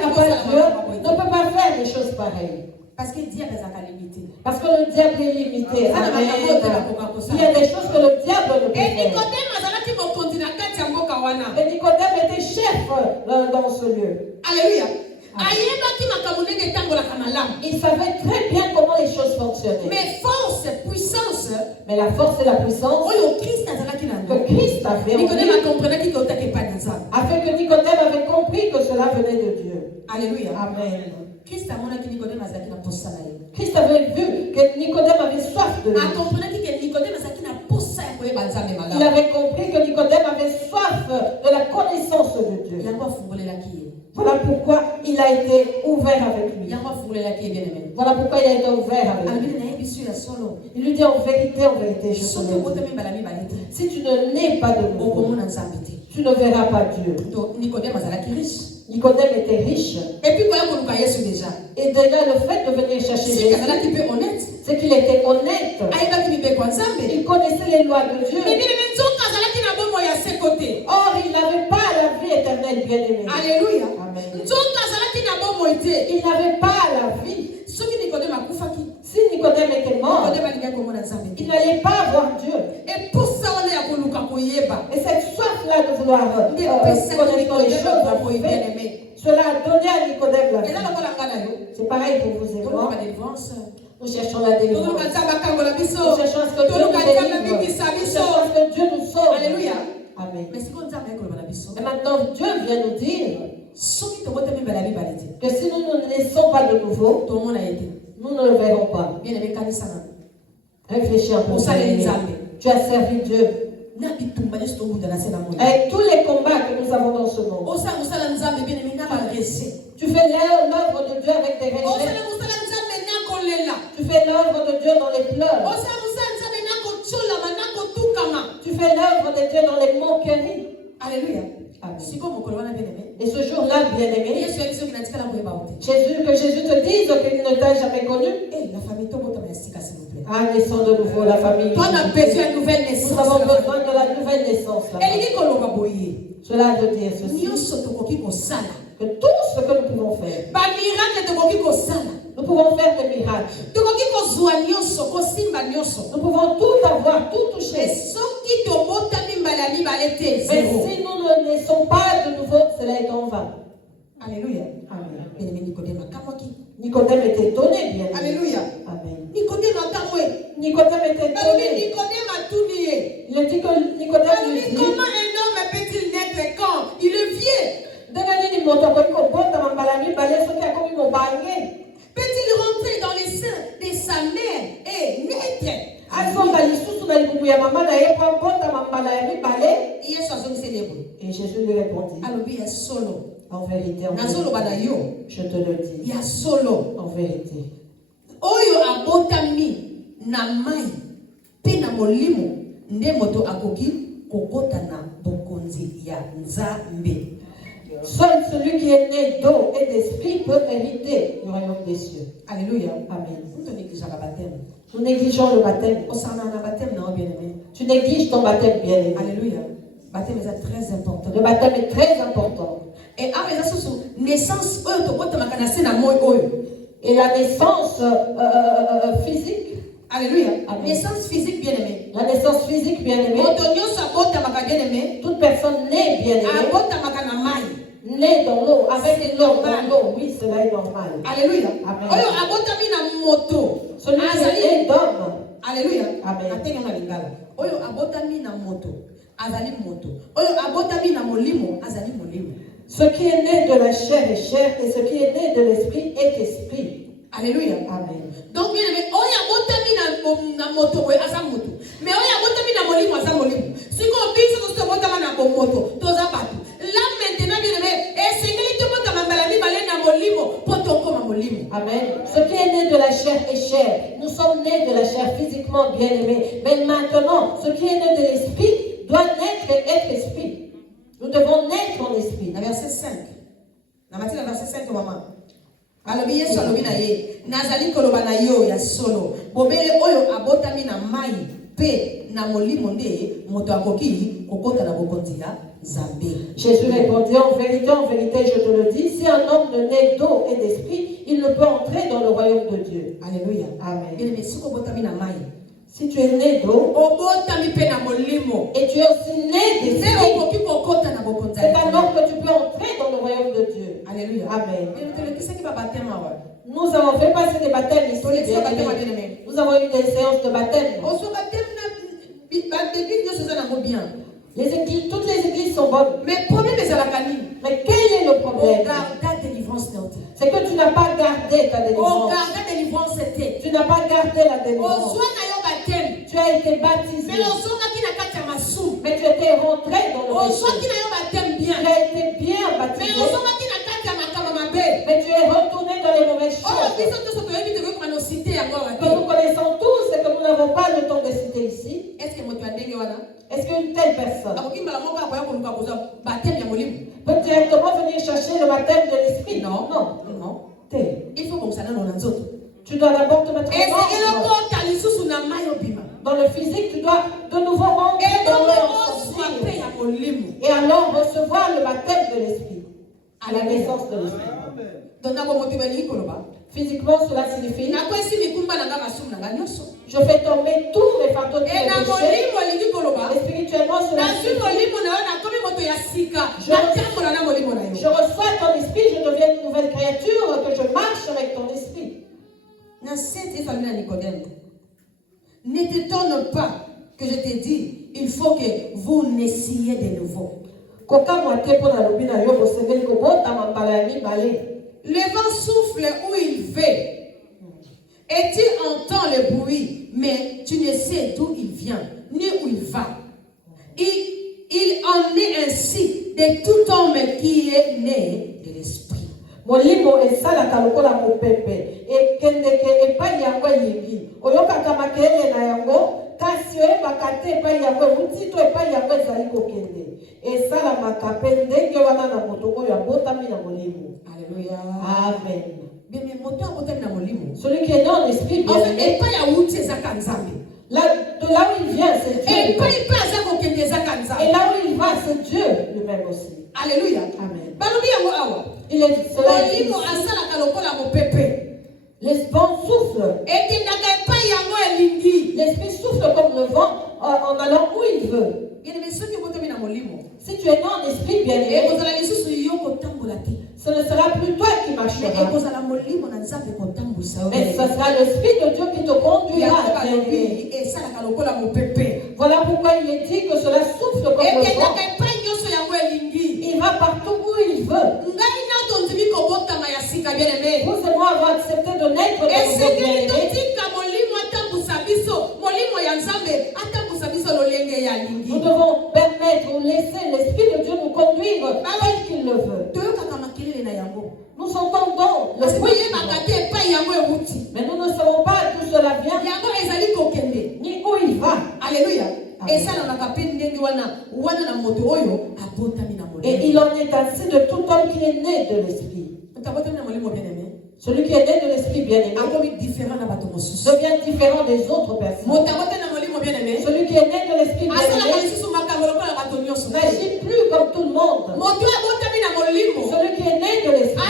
n'a pas Dieu ne peut pas faire des choses pareilles. Parce que le diable est limité. Parce que le diable est limité. Amen. Il y a des choses que le diable ne peut pas faire. Et Nicodème était chef dans ce lieu. Alléluia. Il savait très bien comment les choses fonctionnaient. Mais force, puissance. Mais la force et la puissance que Christ avait afin que Nicodème avait compris que cela venait de Dieu. Alléluia. Amen. Christ avait vu que Nicodème avait soif de lui. Il avait compris que Nicodème avait soif de la connaissance de Dieu. Voilà pourquoi il a été ouvert avec lui. Voilà pourquoi il a été ouvert avec lui. Il lui dit en vérité, je te le dis. Si tu ne nais pas de nouveau, tu ne verras pas Dieu. Nicodème était riche. Et puis déjà. Et déjà le fait de venir chercher Jésus, c'est qu'il était honnête. Il connaissait les lois de Dieu. Or, il n'avait pas la vie éternelle, bien-aimé. Alléluia. Amen. Il n'avait pas la vie. Si Nicodème était mort, il n'allait pas voir Dieu. Et cette soif-là de vouloir connaître les choses, cela a donné à Nicodème la vie. C'est pareil pour vous et moi. Nous cherchons la délivrance. Nous cherchons à ce que Dieu nous délivre. Nous cherchons à ce que Dieu nous sauve. Alléluia. Amen. Et maintenant, Dieu vient nous dire que si nous ne naissons pas de nouveau, nous ne le verrons pas. Réfléchis un peu. Tu as servi Dieu. Avec tous les combats que nous avons dans ce monde, tu fais l'œuvre de Dieu avec des regrets. Tu fais l'œuvre de Dieu dans les pleurs. Tu fais l'œuvre de Dieu dans les moqueries. Alléluia. Et ce jour-là, bien-aimé, que Jésus te dise qu'il ne t'a jamais connu. La famille, ah, naissons de nouveau, la famille. On a besoin d'une nouvelle naissance. Nous avons besoin de la nouvelle naissance. Cela veut dire ceci. que tout ce que nous pouvons faire, nous pouvons faire des miracles. Nous pouvons tout avoir, tout toucher. Mais si nous ne naissons pas de nouveau, cela est en vain. Alléluia. Amen. Nicodème était étonné, bien. Alléluia. Amen. Nicodème était étonné. Nicodème a tout nié. Il a dit que Nicodème lui dit, comment un homme peut-il naître quand il est vieux? Peut-il rentrer dans les seins de sa mère et naître? Et Jésus lui répondit, en vérité, je te le dis, il y a solo en vérité. Oyo abotami na mai pe na molimo nde moto akoki kokota na bokonzi ya Nzambe. Seul celui qui est né d'eau et d'esprit peut hériter du royaume des cieux. Alléluia. Amen. Nous négligeons le baptême. Tu négliges ton baptême, bien-aimé. Alléluia. Baptême est très important. Le baptême est très important. Et avec la naissance, et la naissance physique. Alléluia. Amen. Naissance physique bien-aimée. La naissance physique bien-aimée. Toute personne née bien-aimée. Né dans l'eau, avec l'eau dans l'eau, oui, cela est normal. Alléluia. Amen. Celui qui est né d'homme. Alléluia. Amen. Oyo abotami na moto, azali moto. Oyo abotami na molimo, azali molimo. Ce qui est né de la chair est chair, et ce qui est né de l'esprit est esprit. Alléluia. Amen. Donc bien aimé, oyo abotami na moto, oyo aza moto. Mais oyo abotami na molimo, aza molimo. Si ko biso to botama na moto, toza batu. Là maintenant bien aimé, et c'est que les botama balami balé na molimo, poto koma molimo. Amen. Ce qui est né de la chair est chair. Nous sommes nés de la chair physiquement, bien aimés. Mais maintenant, ce qui est né de l'esprit doit naître et être esprit. Nous devons naître en esprit. Na verset 5. Na Matthieu verset 5 maman. Alobi Yesu alobi na ye. Nazali koloba na yo ya solo. Bobele oyo abotami na mai pe na molimo nde moto akoki kokota na bokonzi ya Nzambe. Jésus répondit, en vérité, je te le dis, si un homme ne naît d'eau et d'esprit, il ne peut entrer dans le royaume de Dieu. Alléluia. Amen. Bien aimé, si obotami na mai. Si tu es né d'eau, obotami pe na molimo. Et tu es aussi né d'esprit, c'est alors que tu peux entrer dans le royaume de Dieu. Alléluia. Amen. Nous avons fait passer des baptêmes ici. Nous avons eu des séances de baptême. Les églises, toutes les églises sont bonnes. Mais problème est à la canine. Mais quel est le problème? C'est que tu n'as pas gardé ta délivrance. Tu n'as pas gardé la délivrance. Tu as été baptisé. Mais tu étais rentré dans le péché. Tu as été bien baptisé. Mais tu es retourné dans les mauvaises choses. Que nous connaissons tous et que nous n'avons pas le temps de citer ici. Est-ce qu'une telle personne peut directement venir chercher le baptême de l'esprit? Non. Il faut comme ça dans nos autres. Tu dois d'abord te mettre dans le physique, tu dois de nouveau rentrer dans l'esprit. Et alors recevoir le baptême de l'esprit. À la naissance de l'esprit. Physiquement, cela signifie je fais tomber tous mes fardeaux de péché. Et spirituellement, cela signifie je reçois ton esprit, je deviens une nouvelle créature, que je marche avec ton esprit. Ne t'étonne pas que je te dis, il faut que vous naissiez de nouveau. Le vent souffle où il veut et tu entends le bruit, mais tu ne sais d'où il vient, ni où il va. Il en est ainsi de tout homme qui est né de l'esprit. Molimo esalaka lokola mopepe ekendeke epai yango yingi oyokaka makele na yango kasi oyebaka te epai yango euti to epai yango ezali kokende esalamaka mpe ndenge wana na moto oyo abotami na molimo. Alléluia. Amen. Celui qui est dans l'esprit, là, de là où il vient, c'est Dieu. Et là où il va, c'est Dieu lui-même aussi. Alléluia. Amen. Il si cela existe, les vents soufflent. L'esprit souffle comme le vent en allant où il veut. Si tu es né en esprit bien-aimé, ce ne sera plus toi qui marcheras, mais ce sera l'esprit de Dieu qui te conduira. Voilà pourquoi il est dit que cela souffle comme le vent. Il va partout où il veut. Vous et moi avons accepté de naître comme bien-aimé. Nous devons permettre ou laisser l'esprit de Dieu nous conduire tel qu'il le veut. Nous entendons le bruit, mais nous ne savons pas d'où cela vient ni où il va. Alléluia. Et il en est ainsi de tout homme qui est né de l'esprit. Celui qui est né de l'esprit bien-aimé devient différent des autres personnes. Celui qui est né de l'esprit bien-aimé n'agit plus comme tout le monde. Celui qui est né de l'esprit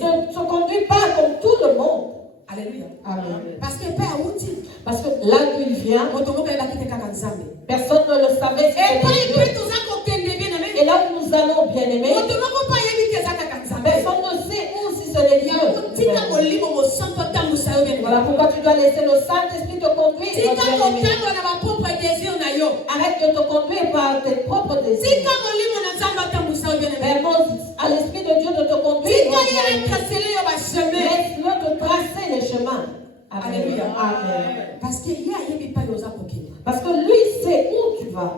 ne se conduit pas comme tout le monde. Alléluia. Amen. Parce que là d'où il vient, personne ne le savait. Et là où nous allons, bien aimés, personne ne sait où si ce n'est Dieu. Voilà pourquoi tu dois laisser le Saint-Esprit te conduire. Arrête de te conduire par tes propres désirs. Permets à l'Esprit de Dieu de te conduire. Laisse-le te tracer les chemins. Alléluia. Amen. Parce que lui sait où tu vas.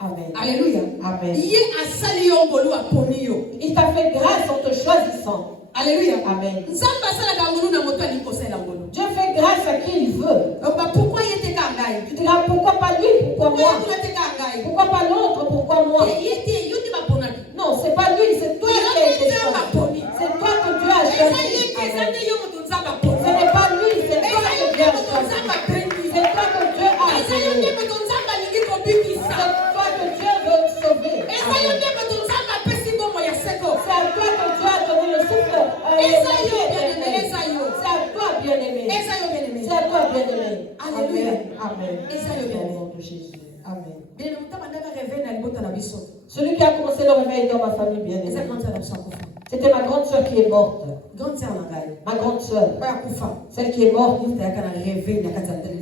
Amen. Alléluia. Amen. Il t'a fait grâce en te choisissant. Alléluia. Amen. Dieu fait grâce à qui il veut. Tu diras pourquoi pas lui, pourquoi moi? Pourquoi pas l'autre, pourquoi moi? Non, c'est pas lui, c'est toi qui as été choisi. C'est toi que Dieu a choisi. Ce n'est pas lui, c'est toi que Dieu a choisi. C'est toi que Dieu a choisi. C'est toi que Dieu veut sauver. C'est à toi que Dieu a donné le souffle. C'est à toi, bien-aimé. C'est à toi, bien-aimé. Alléluia. Amen. Au nom de Jésus. Amen. Celui qui a commencé le réveil dans ma famille, bien-aimé, c'était ma grande soeur qui est morte. Ma grande soeur, celle qui est morte,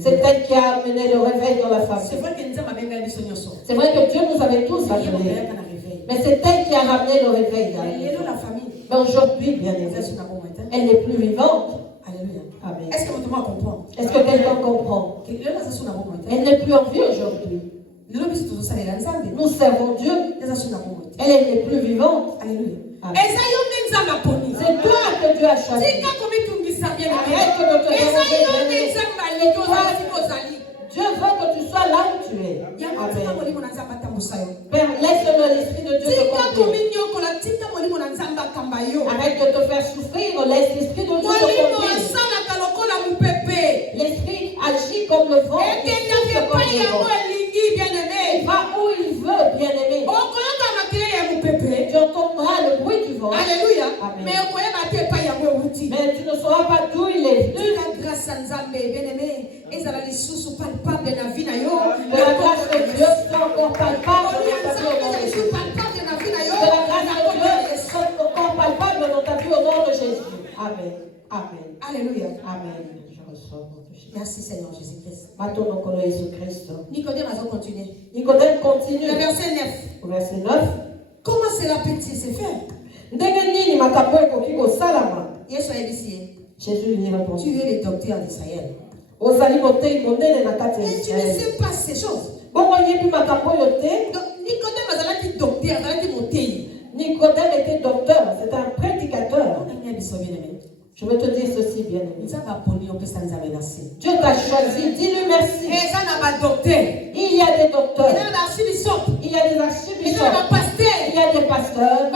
c'est elle qui a amené le réveil dans la famille. C'est vrai que Dieu nous avait tous appelés, mais c'est elle qui a ramené le réveil dans la famille. Mais aujourd'hui, bien aimé, elle n'est plus vivante. Alléluia. Amen. Est-ce que quelqu'un comprend? Elle n'est plus en vie aujourd'hui. Nous servons Dieu. Elle n'est plus vivante. Alléluia. C'est toi que Dieu a choisi. Arrête de te demander. Dieu veut que tu sois là où tu es. Amen. Père, laisse-le l'esprit de Dieu te conduire. Arrête de te faire souffrir. Laisse l'esprit de Dieu te conduire. L'esprit agit comme le vent. Il va où il veut, bien-aimé. Tu entendras le bruit du vent. Alléluia. Amen. Mais tu ne sauras pas d'où il est venu. De la grâce de Dieu soit encore palpable dans ta vie au nom de Jésus. De la grâce de Dieu soit encore palpable dans ta vie au nom de Jésus. Amen. Amen. Alléluia. Amen. Je reçois votre Jésus. Merci Seigneur Jésus-Christ. Maintenant qu'on est Jésus-Christ. Nicodème va continuer. Nicodème continue. Le verset 9. Au verset 9. Comment cela peut-il se faire? Jésus lui répond. Tu es le docteur d'Israël. Et tu ne sais pas ces choses. Nicodème était docteur, c'est un prédicateur. Je veux te dire ceci, bien aimé. Dieu t'a choisi, dis-lui merci. Il y a des docteurs, il y a des archibishops, il y a des pasteurs,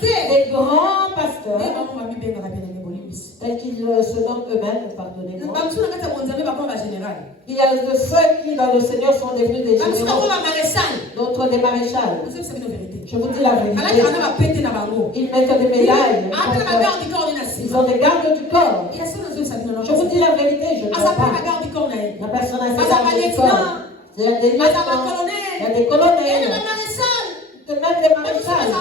des grands pasteurs, tels qu'ils se nomment eux-mêmes, pardonnez-moi. Il y a de ceux ceux qui dans le Seigneur sont devenus des généraux, d'autres des maréchals. Je vous dis la vérité. Ils mettent des médailles. Ils ont des gardes du corps. Je vous dis la vérité, je ne sais pas. La personne a ses gardes du corps. Il y a des lieutenants, il y a des colonels, même des maréchals.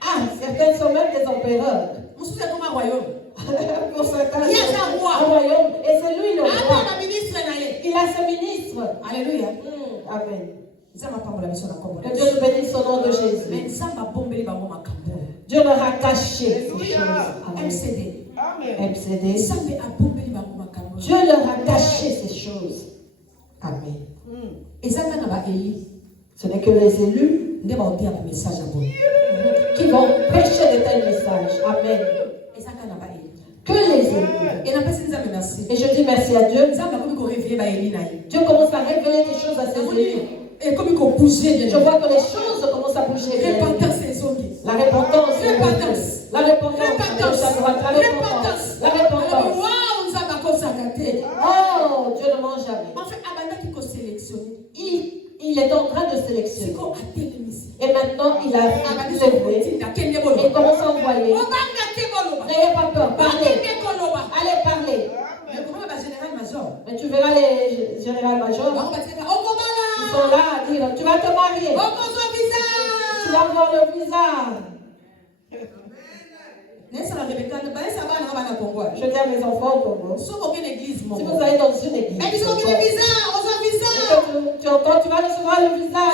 Ah, certains sont même des empereurs. Pour certains, un royaume. Et c'est lui le roi. Il a ses ministres. Alléluia. Amen. Que Dieu nous bénisse au nom de Jésus. Dieu leur a caché ces choses. MCD. Dieu leur a caché ces choses. Amen. Ce n'est que les élus qui vont prêcher de tels messages. Amen. Que les élus. Et je dis merci à Dieu. Dieu commence à révéler des choses à ses élus. Je vois que les choses commencent à bouger. La repentance. La repentance. La repentance. Oh, Dieu ne ment jamais. Il est en train de sélectionner. Et maintenant, il a levé. Il commence à envoyer. N'ayez pas peur. Parlez. Allez, parlez. Mais tu verras les général-majors. Ils sont là à dire, tu vas te marier. Tu vas avoir le visa. Je dis à mes enfants au Congo, si vous allez dans une église, tu entends, tu vas recevoir le visa.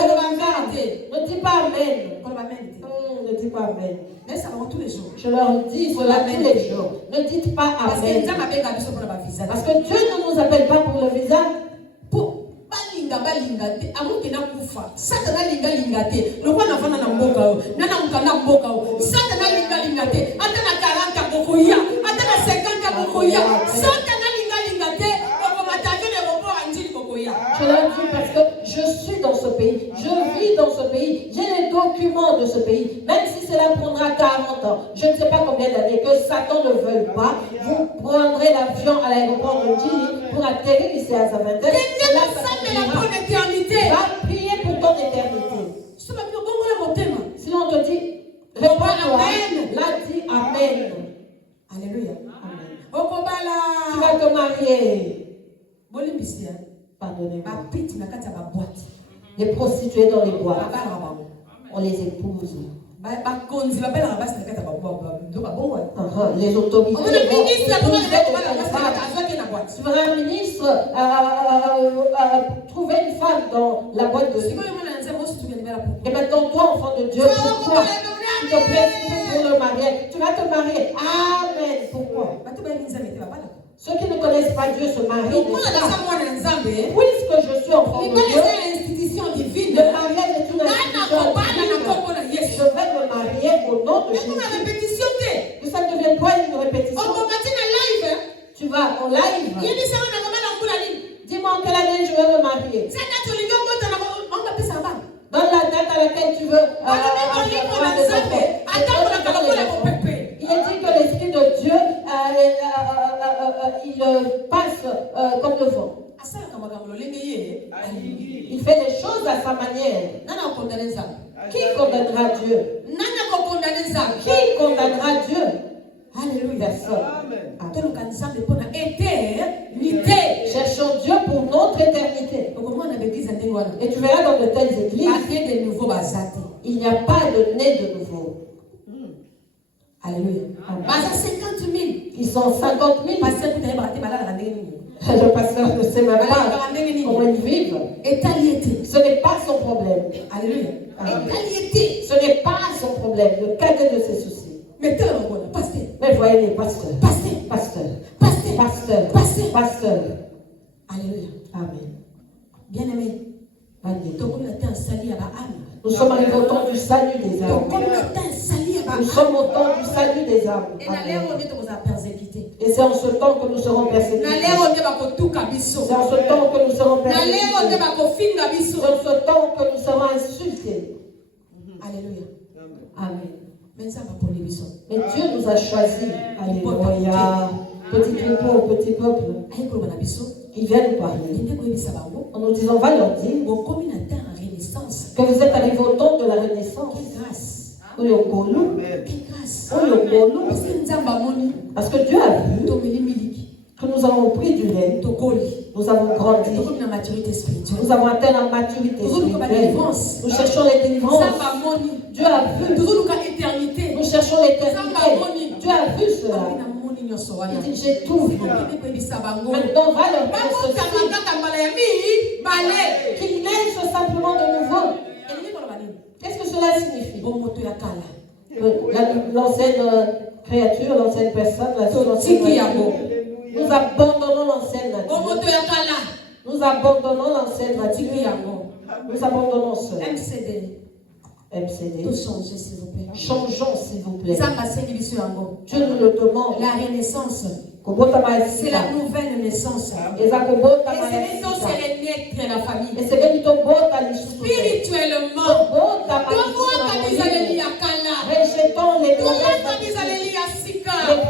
Ne dis pas amen. Ne dis pas amen. Je leur dis cela tous les jours. Ne dites pas amen. Parce que Dieu ne nous appelle pas pour le visa. Je leur dis parce que je suis dans ce pays, je vis dans ce pays, j'ai les documents de ce pays, même si cela prendra 40 ans, je ne sais pas combien d'années, que Satan ne veuille pas, vous prendrez l'avion à l'aéroport de Dili pour atterrir ici à Zaventem. Va prier pour ton éternité. Sinon on te dit, réponds-toi, là dis amen. Alléluia. Amen. Tu vas te marier. Pardonnez-moi. Les prostituées dans les boîtes, on les épouse. Les autorités. Tu verras un ministre trouver une femme dans la boîte de nuit. Et maintenant, toi, enfant de Dieu, pourquoi tu te précipites pour le mariage? Tu vas te marier. Amen. Pourquoi? Ceux qui ne connaissent pas Dieu se marient. Puisque je suis enfant de Dieu, le mariage est une institution divine. Je vais me marier au nom de Jésus. Que ça ne devienne pas une répétition. Tu vas en live. Dis-moi en quelle année je vais me marier. Dans la date à laquelle tu veux. Il est dit que l'Esprit de Dieu, il passe comme le vent. Il fait les choses à sa manière. Qui condamnera Dieu? Qui condamnera Dieu? Alléluia. Cherchons Dieu pour notre éternité. Et tu verras dans de telles églises, il n'y a pas de né de nouveau. Alléluia. Ils sont 50 000. Le pasteur ne sait même pas comment ils vivent. Ce n'est pas son problème. Alléluia. Ce n'est pas son problème. Le cadet de ses soucis. Mais voyez les pasteurs. Pasteur. Alléluia. Amen. Bien-aimé. Nous sommes arrivés au temps du salut des âmes. Nous sommes au temps du salut des âmes. Et c'est en ce temps que nous serons persécutés. C'est en ce temps que nous serons persécutés. C'est en ce temps que nous serons insultés. Alléluia. Amen. Mais Dieu nous a choisis. Alléluia. Petit troupeau, petit peuple. Ils viennent nous parler. En nous disant, va leur dire que vous êtes arrivés au temps de la Renaissance. Quelle grâce. Parce que Dieu a vu que nous avons pris du lait, nous avons grandi, nous avons atteint la maturité spirituelle. Nous cherchons les délivrances. Dieu a vu. Nous cherchons l'éternité. Dieu a vu cela. Il dit, j'ai tout vu. Maintenant, va leur dire qu'ils naissent simplement de nouveau. Qu'est-ce que cela signifie? L'ancienne créature, l'ancienne personne, nous abandonnons l'ancienne nature. Nous abandonnons l'ancienne nature. Nous abandonnons cela. MCD. Changeons, s'il vous plaît. Dieu nous le demande. La renaissance. C'est la nouvelle naissance. Et c'est renaître la famille. Spirituellement. Rejetons les nouvelles habitudes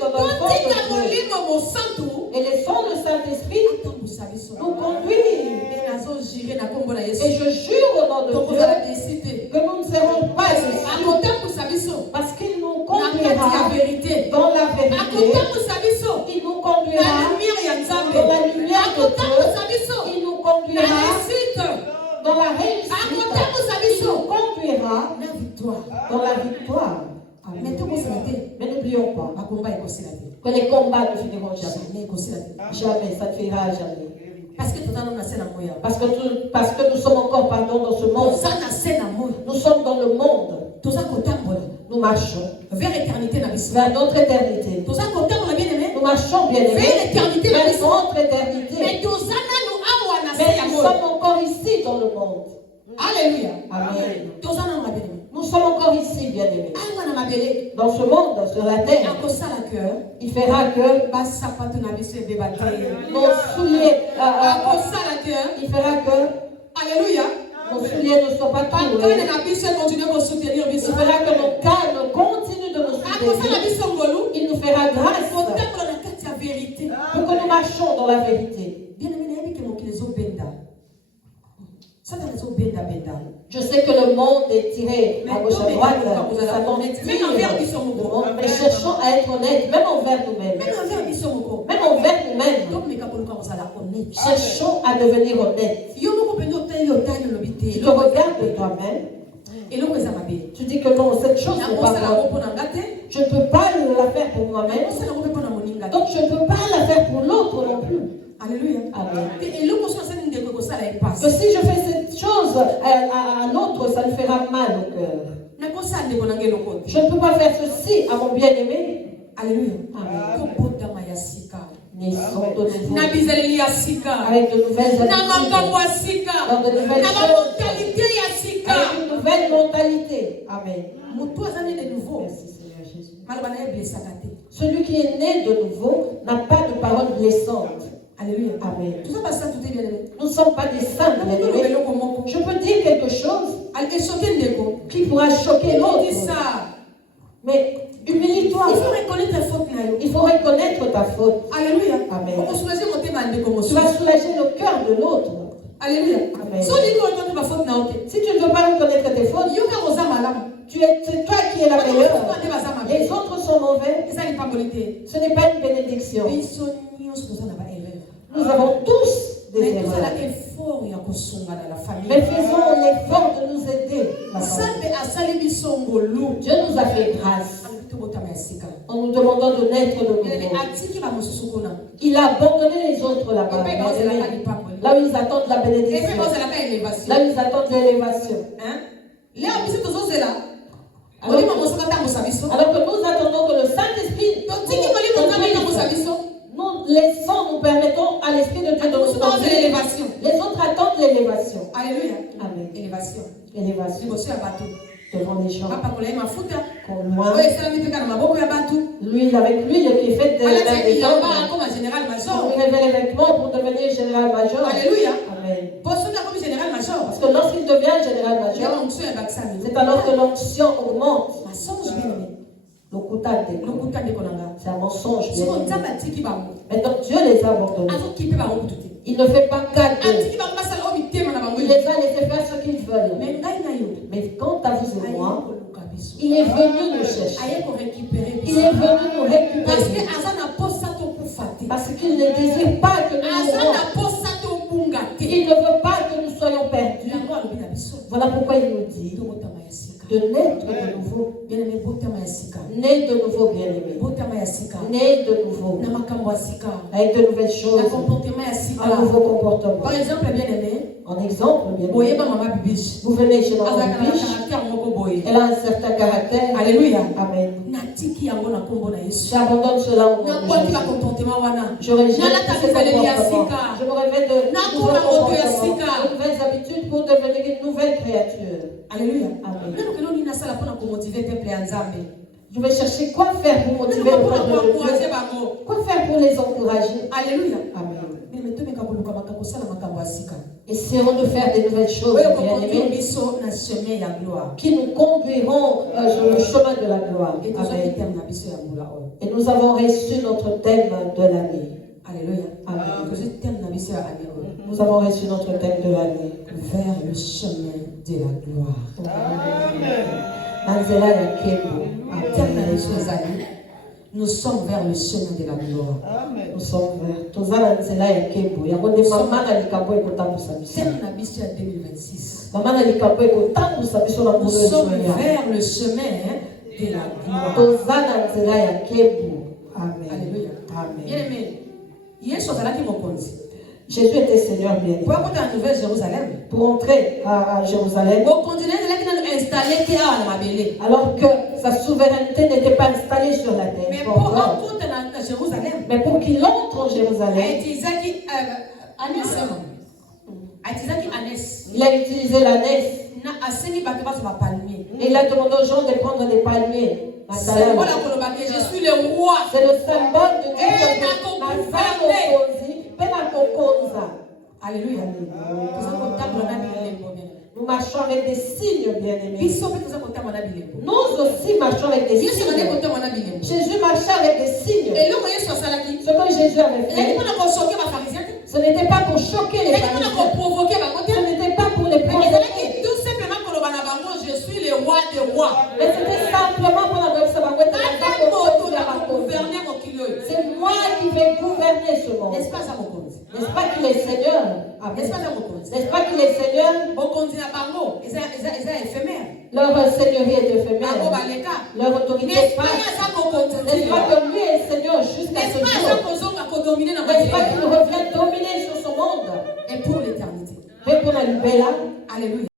de et laissons le Saint-Esprit nous conduire. Et je jure au nom de Dieu que nous ne serons pas ici. Parce qu'il nous conduira dans la vérité. Il nous conduira dans la lumière de Dieu. Il nous conduira dans la réussite. Il nous conduira dans la victoire. Mais n'oublions pas que les combats ne finiront jamais. Jamais, ça ne finira jamais. Parce que nous sommes encore dans ce monde. Nous sommes dans le monde. Nous marchons vers notre éternité. Nous marchons bien aimés vers notre éternité. Mais nous sommes encore ici dans le monde. Alléluia. Amen. Nous sommes encore ici, bien aimés. Dans ce monde, sur la terre, il fera que nos souliers, il fera que Alléluia. Nos souliers ne soient pas troués. Il fera que nos cannes continuent de nous soutenir. Il nous fera grâce pour que nous marchions dans la vérité. Je sais que le monde est tiré à gauche à droite. Mais cherchons à être honnêtes, même envers nous-mêmes. Même envers nous-mêmes. Cherchons à devenir honnêtes. Tu te regardes de toi-même. Tu dis que non, cette chose n'est pas bonne. Je ne peux pas la faire pour moi-même. Donc je ne peux pas la faire pour l'autre non plus. Alléluia. Amen. Que si je fais cette chose à l'autre, ça lui fera mal au cœur. Je ne peux pas faire ceci à mon bien-aimé. Alléluia. Amen. Naissons de nouveau. Avec de nouvelles habitudes. Dans de nouvelles choses. Avec une nouvelle mentalité. Amen. Merci Seigneur Jésus. Celui qui est né de nouveau n'a pas de paroles blessantes. Alléluia. Amen. Nous ne sommes pas des saints. Je peux dire quelque chose qui pourra choquer l'autre. Mais humilie-toi. Il faut reconnaître ta faute. Alléluia. Amen. Tu vas soulager le cœur de l'autre. Alléluia. Amen. Si tu ne veux pas reconnaître tes fautes, c'est toi qui es la meilleure. Les autres sont mauvais. Ce n'est pas une bénédiction. Nous avons tous des erreurs. Mais faisons l'effort de nous aider. Dieu nous a fait grâce en nous demandant de naître de nouveau. Il a abandonné les autres là-bas. Là où ils attendent la bénédiction. Là où ils attendent l'élévation. Alors que nous attendons que le Saint-Esprit nous laissons, nous permettons à l'Esprit de Dieu de nous conduire. Les autres attendent l'élévation. Alléluia. Amen. Élévation. Devant les gens. Comme moi. L'huile avec l'huile qui est faite de hommes. Pour lever les vêtements pour devenir général-major. Alléluia. Amen. Parce que lorsqu'il devient général-major, c'est alors que l'onction augmente. C'est un mensonge. Maintenant, Dieu les a abandonnés. Il ne fait pas cas d'eux. Il les a laissés faire ce qu'ils veulent. Mais quant à vous et moi, il est venu nous chercher. Il est venu nous récupérer. Parce qu'il ne désire pas que nous mourions. Il ne veut pas que nous soyons perdus. Voilà pourquoi il nous dit de naître de nouveau. Né de nouveau, bien-aimé. Né de nouveau. Avec de nouvelles choses. Un nouveau comportement. Par exemple, bien-aimé. En exemple, bien-aimé. Vous venez chez maman bibiche. Elle a un certain caractère. Alléluia. Amen. J'abandonne cela au nom de Jésus. Je rejette tous ces comportements. Je me réveille de nouveaux comportements, de nouvelles habitudes pour devenir une nouvelle créature. Alléluia. Amen. Je vais chercher quoi faire pour motiver le peuple de Dieu. Quoi faire pour les encourager. Alléluia. Amen. Essayons de faire des nouvelles choses, bien-aimés, qui nous conduiront sur le chemin de la gloire. Amen. Et nous avons reçu notre thème de l'année. Alléluia. Amen. Nous avons reçu notre thème de l'année. Vers le chemin de la gloire. Amen. Nous sommes vers le chemin de la gloire. Nous sommes vers. Nous sommes vers le chemin de la gloire. Amen. Amen. Bien-aimé, Jésus était Seigneur bien-aimé. Pour entrer à Jérusalem, alors que sa souveraineté n'était pas installée sur la terre. Mais pour qu'il entre en Jérusalem, il a utilisé l'ânesse. Et il a demandé aux gens de prendre des palmiers. C'est le roi. C'est le symbole de Dieu. Alléluia. Nous marchons avec des signes, bien-aimés. Nous aussi marchons avec des signes. Jésus marchait avec des signes. Ce que Jésus avait fait, ce n'était pas pour choquer les pharisiens. Ce n'était pas pour les provoquer. Tout simplement je suis le roi des rois. Mais c'était simplement pour la c'est moi qui vais gouverner ce monde. N'est-ce pas ça, mon compte? N'est-ce pas qu'il est Seigneur? N'est-ce pas ça, mon compte? N'est-ce pas qu'il est Seigneur? Mon compte n'a pas mot. Ils sont éphémères. Leur seigneurie est éphémère. Leur autorité passe. N'est-ce pas que lui est Seigneur jusqu'à ce jour? N'est-ce pas qu'il revient dominer sur ce monde? Et pour l'éternité. Et pour la Libella. Alléluia.